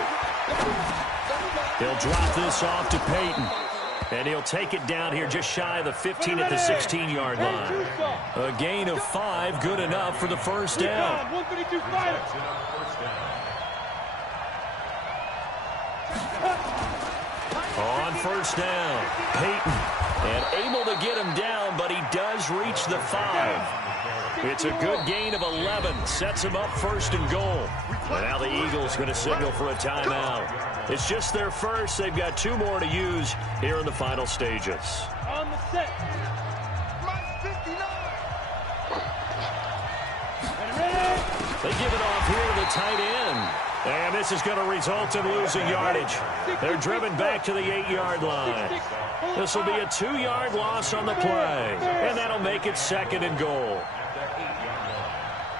He'll drop this off to Peyton. And he'll take it down here just shy of the 15 at the 16-yard line. A gain of 5, good enough for the first down. On first down, Peyton. And able to get him down, but he does reach the 5. It's a good gain of 11. Sets him up 1st and goal. And now the Eagles going to signal for a timeout. It's just their first. They've got 2 more to use here in the final stages. On the set. They give it off here to the tight end. And this is going to result in losing yardage. They're driven back to the 8-yard line. This will be a 2-yard loss on the play. And that'll make it 2nd and goal.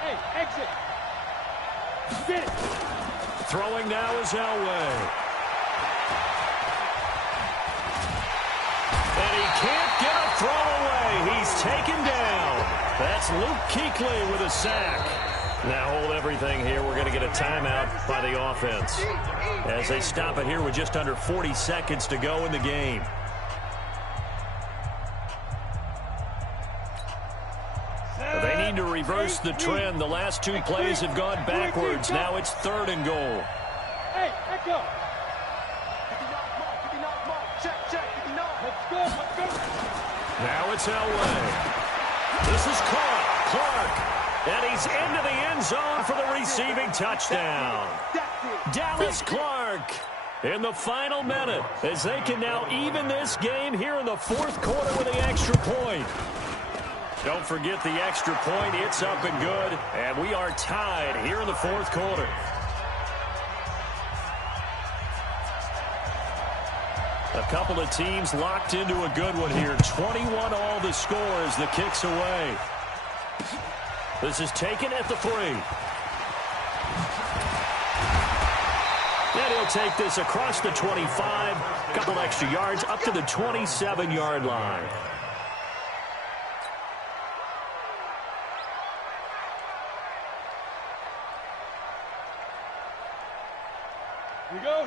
Hey, exit. Get it. Throwing now is Elway. And he can't get a throw away. He's taken down. That's Luke Kuechly with a sack. Now hold everything here. We're going to get a timeout by the offense as they stop it here with just under 40 seconds to go in the game. They need to reverse the trend. The last 2 plays have gone backwards. Now it's 3rd and goal. Hey, echo. Let's go, let's go. Now it's Elway. This is Clark. And he's into the end zone for the receiving touchdown. Dallas Clark in the final minute as they can now even this game here in the 4th quarter with the extra point. Don't forget the extra point. It's up and good. And we are tied here in the 4th quarter. A couple of teams locked into a good one here. 21 all the score as the kick's away. This is taken at the 3. And he'll take this across the 25. Couple extra yards up to the 27-yard line.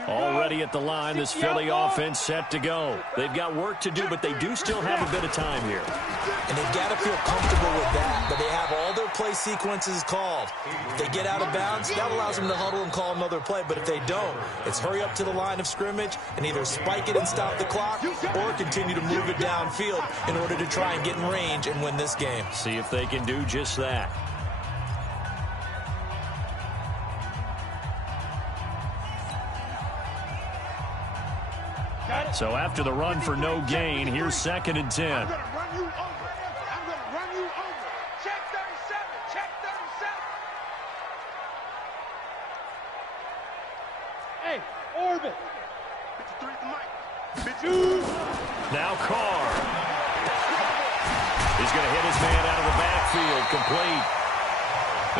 Already at the line, this Philly offense set to go. They've got work to do, but they do still have a bit of time here. And they've got to feel comfortable with that, but they have all their play sequences called. If they get out of bounds, that allows them to huddle and call another play, but if they don't, it's hurry up to the line of scrimmage and either spike it and stop the clock or continue to move it downfield in order to try and get in range and win this game. See if they can do just that. So after the run for no gain, here's 2nd and 10. I'm going to run you over. I'm going to run you over. Check 37. Check 37. Hey, orbit. 53 to Mike. 2. Now Carr. He's going to hit his man out of the backfield. Complete.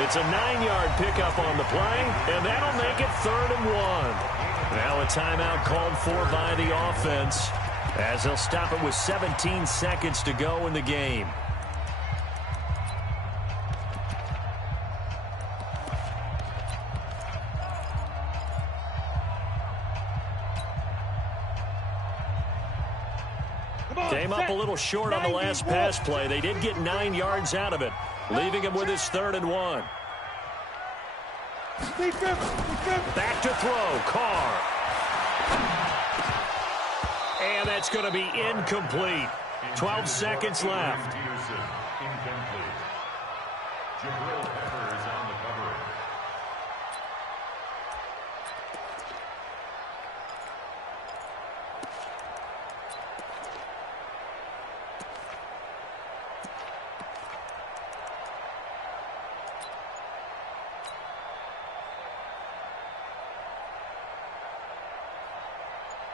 It's a 9-yard pickup on the play, and that'll make it 3rd and 1. Now a timeout called for by the offense as they'll stop it with 17 seconds to go in the game. Came up a little short on the last pass play. They did get 9 yards out of it, leaving him with his 3rd and 1. Back to throw, Carr. And that's going to be incomplete. 12 seconds left.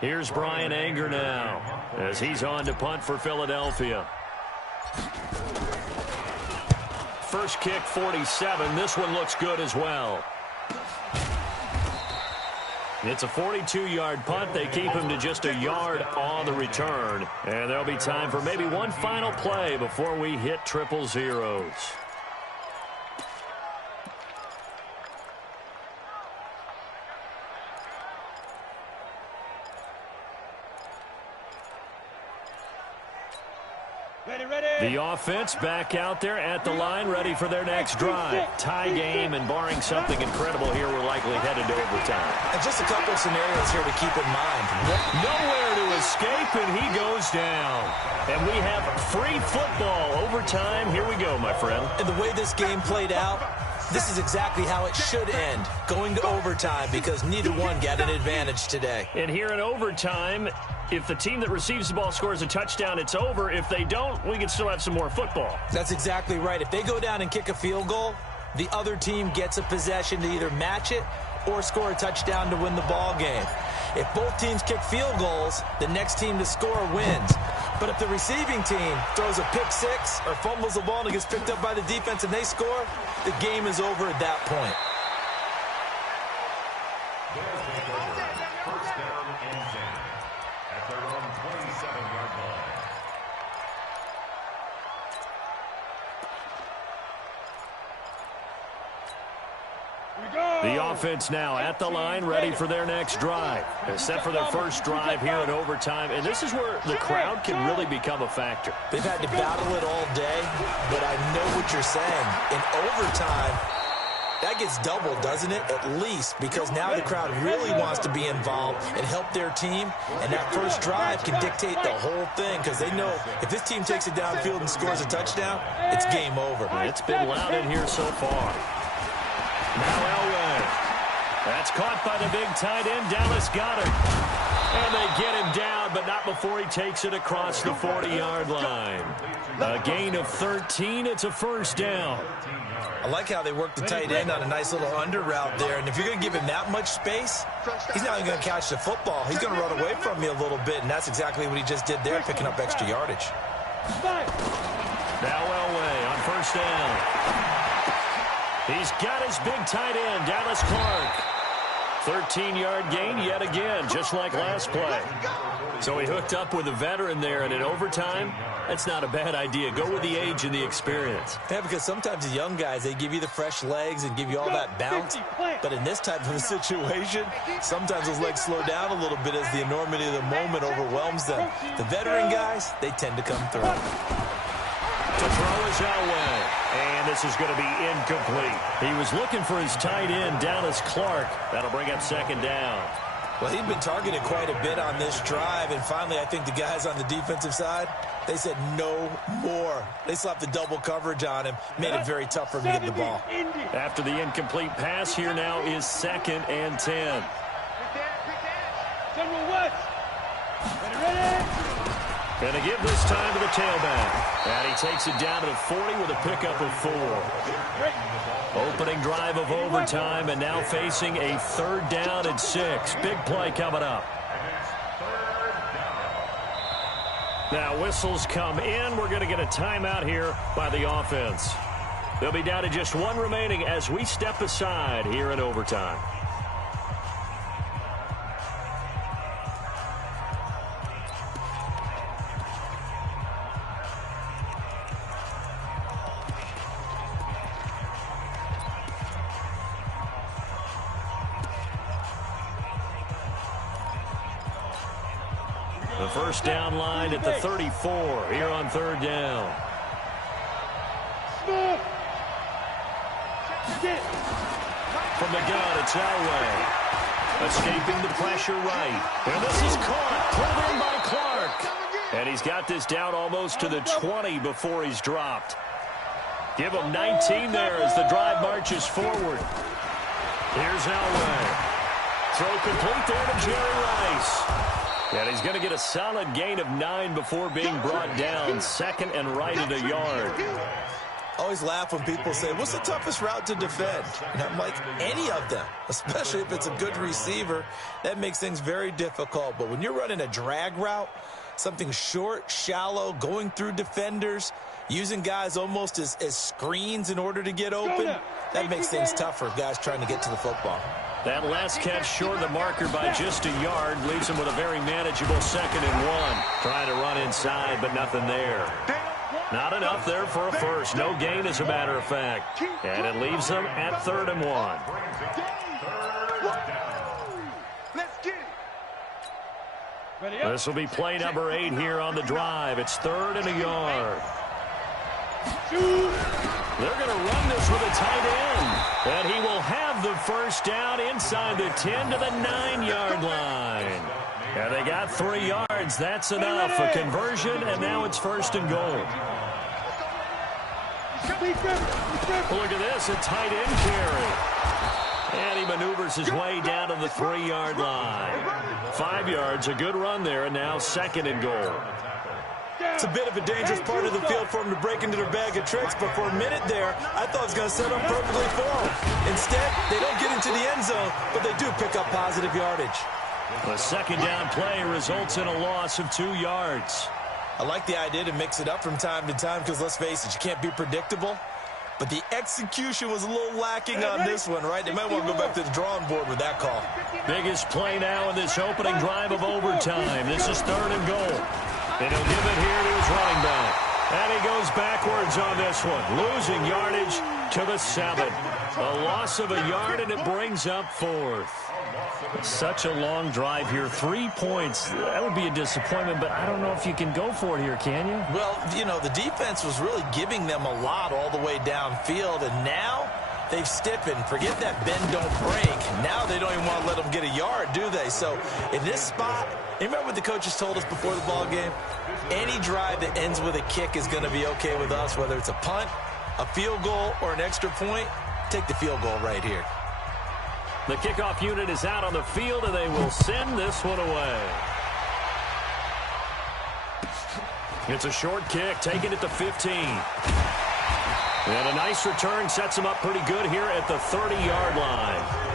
Here's Brian Anger now as he's on to punt for Philadelphia. First kick, 47. This one looks good as well. It's a 42-yard punt. They keep him to just a yard on the return. And there'll be time for maybe one final play before we hit triple zeros. The offense back out there at the line, ready for their next drive. Tie game, and barring something incredible here, we're likely headed to overtime. And just a couple of scenarios here to keep in mind. Nowhere to escape, and he goes down. And we have free football. Overtime, here we go, my friend. And the way this game played out, this is exactly how it should end, going to overtime, because neither one got an advantage today. And here in overtime, if the team that receives the ball scores a touchdown, it's over. If they don't, we can still have some more football. That's exactly right. If they go down and kick a field goal, the other team gets a possession to either match it or score a touchdown to win the ball game. If both teams kick field goals, the next team to score wins. But if the receiving team throws a pick six or fumbles the ball and it gets picked up by the defense and they score, the game is over at that point. First down and 10 at their own 27-yard line. The offense now at the line, ready for their next drive. They're set for their first drive here in overtime, and this is where the crowd can really become a factor. They've had to battle it all day, but I know what you're saying. In overtime, that gets doubled, doesn't it? At least, because now the crowd really wants to be involved and help their team, and that first drive can dictate the whole thing, because they know if this team takes it downfield and scores a touchdown, it's game over. It's been loud in here so far. Now Elway. That's caught by the big tight end, Dallas Goedert. And they get him down, but not before he takes it across the 40-yard line. A gain of 13. It's a first down. I like how they work the tight end on a nice little under route there. And if you're going to give him that much space, he's not even going to catch the football. He's going to run away from you a little bit, and that's exactly what he just did there, picking up extra yardage. Now Elway on first down. He's got his big tight end, Dallas Clark. 13-yard gain yet again, just like last play. So he hooked up with a veteran there, and in overtime, that's not a bad idea. Go with the age and the experience. Yeah, because sometimes the young guys, they give you the fresh legs and give you all that bounce. But in this type of a situation, sometimes those legs slow down a little bit as the enormity of the moment overwhelms them. The veteran guys, they tend to come through. To throw is Elway, and this is going to be incomplete. He was looking for his tight end, Dallas Clark. That'll bring up second down. Well, he'd been targeted quite a bit on this drive, and finally I think the guys on the defensive side, they said no more. They slapped the double coverage on him, made it very tough for him to get the ball. After the incomplete pass, here now is 2nd and 10. And to give this time to the tailback. And he takes it down to the 40 with a pickup of 4. Opening drive of overtime, and now facing a 3rd down and 6. Big play coming up. Now whistles come in. We're going to get a timeout here by the offense. They'll be down to just 1 remaining as we step aside here in overtime. The first down line at the 34 here on 3rd down. From the gun, it's Elway. Escaping the pressure right. And this is caught. Pulled in by Clark. And he's got this down almost to the 20 before he's dropped. Give him 19 there as the drive marches forward. Here's Elway. Throw complete there to Jerry Rice. And he's going to get a solid gain of 9 before being brought down. 2nd and right at a yard. I always laugh when people say, what's the toughest route to defend? And I'm like, any of them, especially if it's a good receiver. That makes things very difficult. But when you're running a drag route, something short, shallow, going through defenders, using guys almost as screens in order to get open, that makes things tough for guys trying to get to the football. That last catch short of the marker by just a yard leaves him with a very manageable 2nd and 1. Trying to run inside, but nothing there. Not enough there for a first. No gain, as a matter of fact. And it leaves them at 3rd and 1. This will be play number 8 here on the drive. It's 3rd and a yard. They're going to run this with a tight end. And he will have the first down inside the 10 to the 9-yard line. And they got 3 yards. That's enough. A conversion, and now it's 1st and goal. Look at this, a tight end carry. And he maneuvers his way down to the 3-yard line. 5 yards, a good run there, and now 2nd and goal. It's a bit of a dangerous part of the field for him to break into their bag of tricks, but for a minute there, I thought it was going to set up perfectly for him. Instead, they don't get into the end zone, but they do pick up positive yardage. The 2nd down play results in a loss of 2 yards. I like the idea to mix it up from time to time because, let's face it, you can't be predictable. But the execution was a little lacking on this one, right? They might want to go back to the drawing board with that call. Biggest play now in this opening drive of overtime. This is 3rd and goal. And he'll give it here to his running back. And he goes backwards on this one, losing yardage to the 7. A loss of a yard, and it brings up 4th. Such a long drive here. 3 points. That would be a disappointment, but I don't know if you can go for it here, can you? Well, you know, the defense was really giving them a lot all the way downfield, and now they've stiffened. Forget that bend, don't break. Now they don't even want to let them get a yard, do they? So in this spot, you remember what the coaches told us before the ball game? Any drive that ends with a kick is going to be okay with us, whether it's a punt, a field goal, or an extra point. Take the field goal right here. The kickoff unit is out on the field, and they will send this one away. It's a short kick, taken at the 15. And a nice return sets him up pretty good here at the 30-yard line.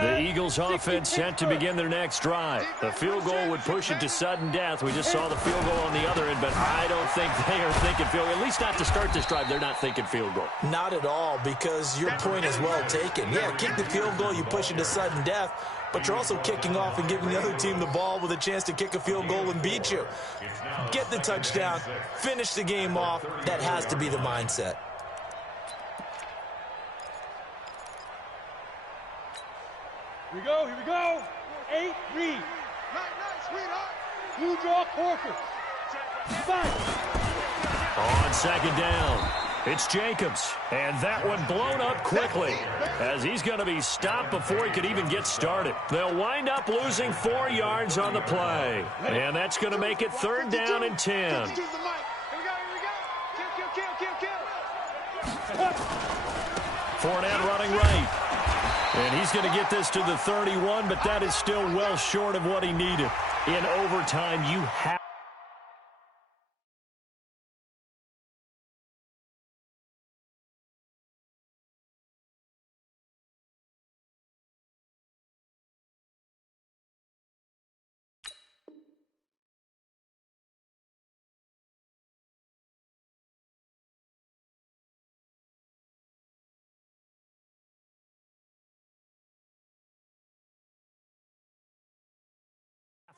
The Eagles offense set to begin their next drive. The field goal would push it to sudden death. We just saw the field goal on the other end, but I don't think they are thinking field goal. At least not to start this drive. They're not thinking field goal. Not at all, because your point is well taken. Yeah, kick the field goal, you push it to sudden death, but you're also kicking off and giving the other team the ball with a chance to kick a field goal and beat you. Get the touchdown, finish the game off. That has to be the mindset. Here we go, here we go. 8, read. Nice, sweetheart. Blue draw, Corker. 5. On 2nd down, it's Jacobs. And that one blown up quickly as he's going to be stopped before he could even get started. They'll wind up losing 4 yards on the play. And that's going to make it 3rd down and 10. Here we go, here we go. Kill. Fournette running right. And he's going to get this to the 31, but that is still well short of what he needed. In overtime, you have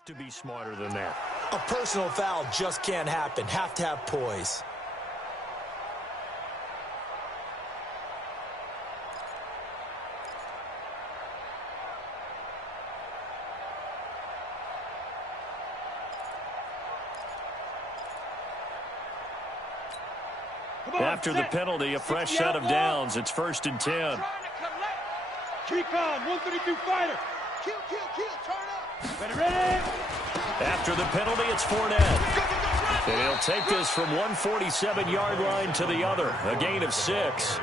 to be smarter than that. A personal foul just can't happen. Have to have poise. After the penalty, a fresh set of downs. It's 1st and 10. Keep on, 132 fighter. Kill, turn up. Ready. After the penalty, it's Fournette. Go, run. And he'll take this from 147-yard line to the other, a gain of 6.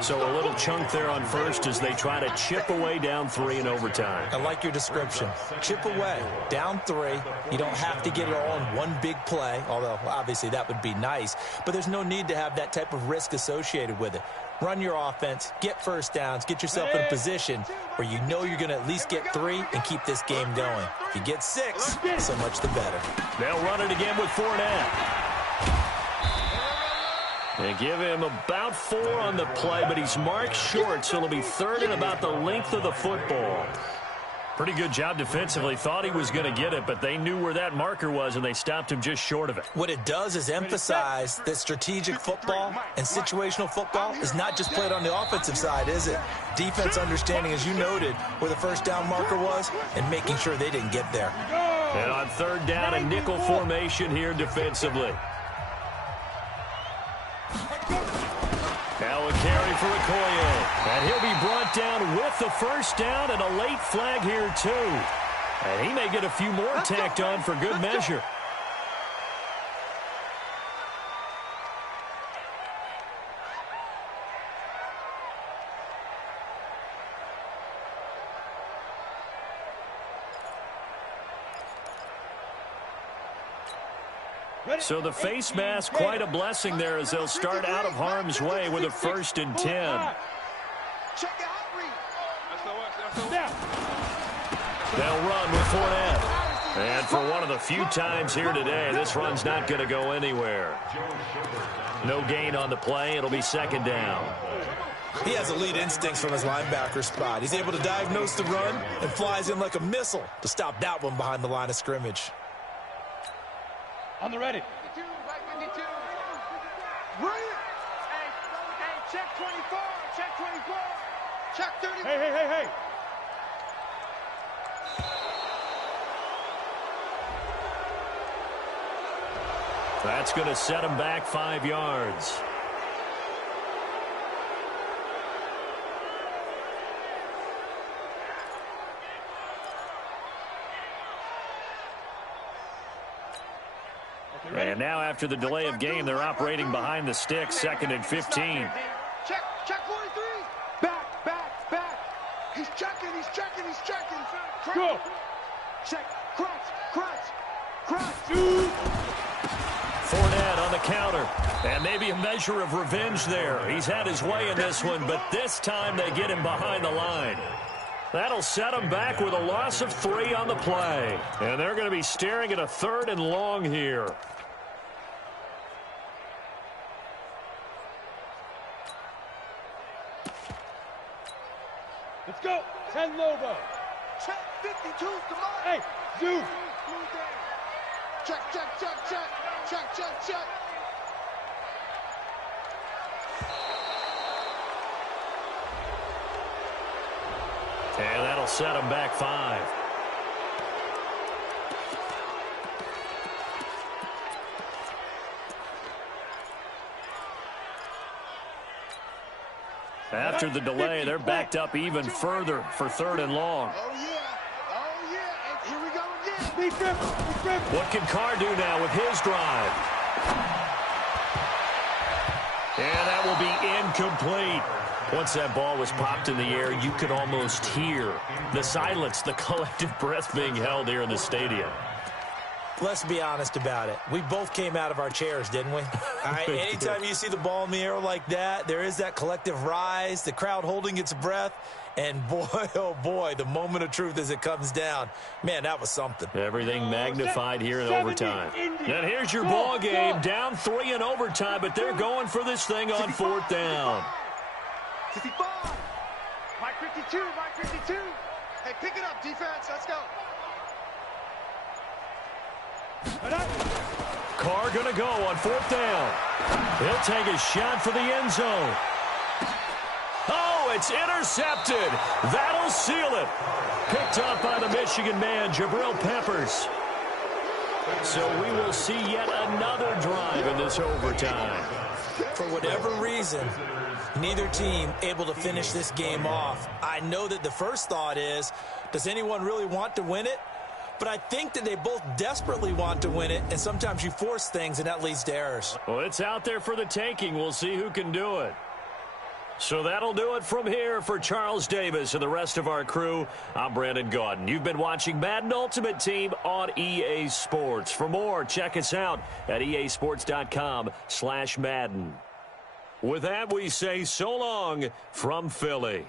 So a little chunk there on first as they try to chip away down 3 in overtime. I like your description. Chip away, down 3. You don't have to get it all in one big play, although obviously that would be nice. But there's no need to have that type of risk associated with it. Run your offense, get first downs, get yourself in a position where you know you're going to at least get 3 and keep this game going. If you get 6, so much the better. They'll run it again with Fournette. They give him about 4 on the play, but he's marked short, so it'll be 3rd and about the length of the football. Pretty good job defensively. Thought he was going to get it, but they knew where that marker was, and they stopped him just short of it. What it does is emphasize that strategic football and situational football is not just played on the offensive side, is it? Defense understanding, as you noted, where the first down marker was and making sure they didn't get there. And on 3rd down, a nickel formation here defensively. Now a carry for Okoye. And he'll be brought down with the first down and a late flag here, too. And he may get a few more tacked on for good measure. So the face mask, quite a blessing there as they'll start out of harm's way with a 1st and 10. They'll run with Fournette. And for one of the few times here today, this run's not going to go anywhere. No gain on the play. It'll be 2nd down. He has elite instincts from his linebacker spot. He's able to diagnose the run and flies in like a missile to stop that one behind the line of scrimmage. On the ready. 52, back 52. Run it. Hey, check 24. Check 24. Check 30. Hey. That's going to set him back 5 yards. And now after the delay of game, they're operating behind the sticks, 2nd and 15. Check 43. Back. He's checking. Go. Check. Crunch. Fournette on the counter. And maybe a measure of revenge there. He's had his way in this one, but this time they get him behind the line. That'll set him back with a loss of 3 on the play. And they're going to be staring at a 3rd and long here. Let's go. 10 Lobo. Check 52. Come on. Hey, Zoo. Check. And that'll set him back 5. After the delay, they're backed up even further for 3rd and long. Oh, yeah. And here we go again. What can Carr do now with his drive? And that will be incomplete. Once that ball was popped in the air, you could almost hear the silence, the collective breath being held here in the stadium. Let's be honest about it. We both came out of our chairs, didn't we? All right, anytime you see the ball in the air like that, there is that collective rise, the crowd holding its breath, and boy, oh boy, the moment of truth as it comes down. Man, that was something. Everything magnified here in overtime. And here's your ball game, down 3 in overtime, but they're going for this thing on 4th down. 55. Mike 52. Hey, pick it up, defense. Let's go. Carr going to go on 4th down. He'll take a shot for the end zone. Oh, it's intercepted. That'll seal it. Picked up by the Michigan man, Jabril Peppers. So we will see yet another drive in this overtime. For whatever reason, neither team able to finish this game off. I know that the first thought is, does anyone really want to win it? but I think that they both desperately want to win it, and sometimes you force things, and that leads to errors. Well, it's out there for the taking. We'll see who can do it. So that'll do it from here for Charles Davis and the rest of our crew. I'm Brandon Gaudin. You've been watching Madden Ultimate Team on EA Sports. For more, check us out at easports.com/Madden. With that, we say so long from Philly.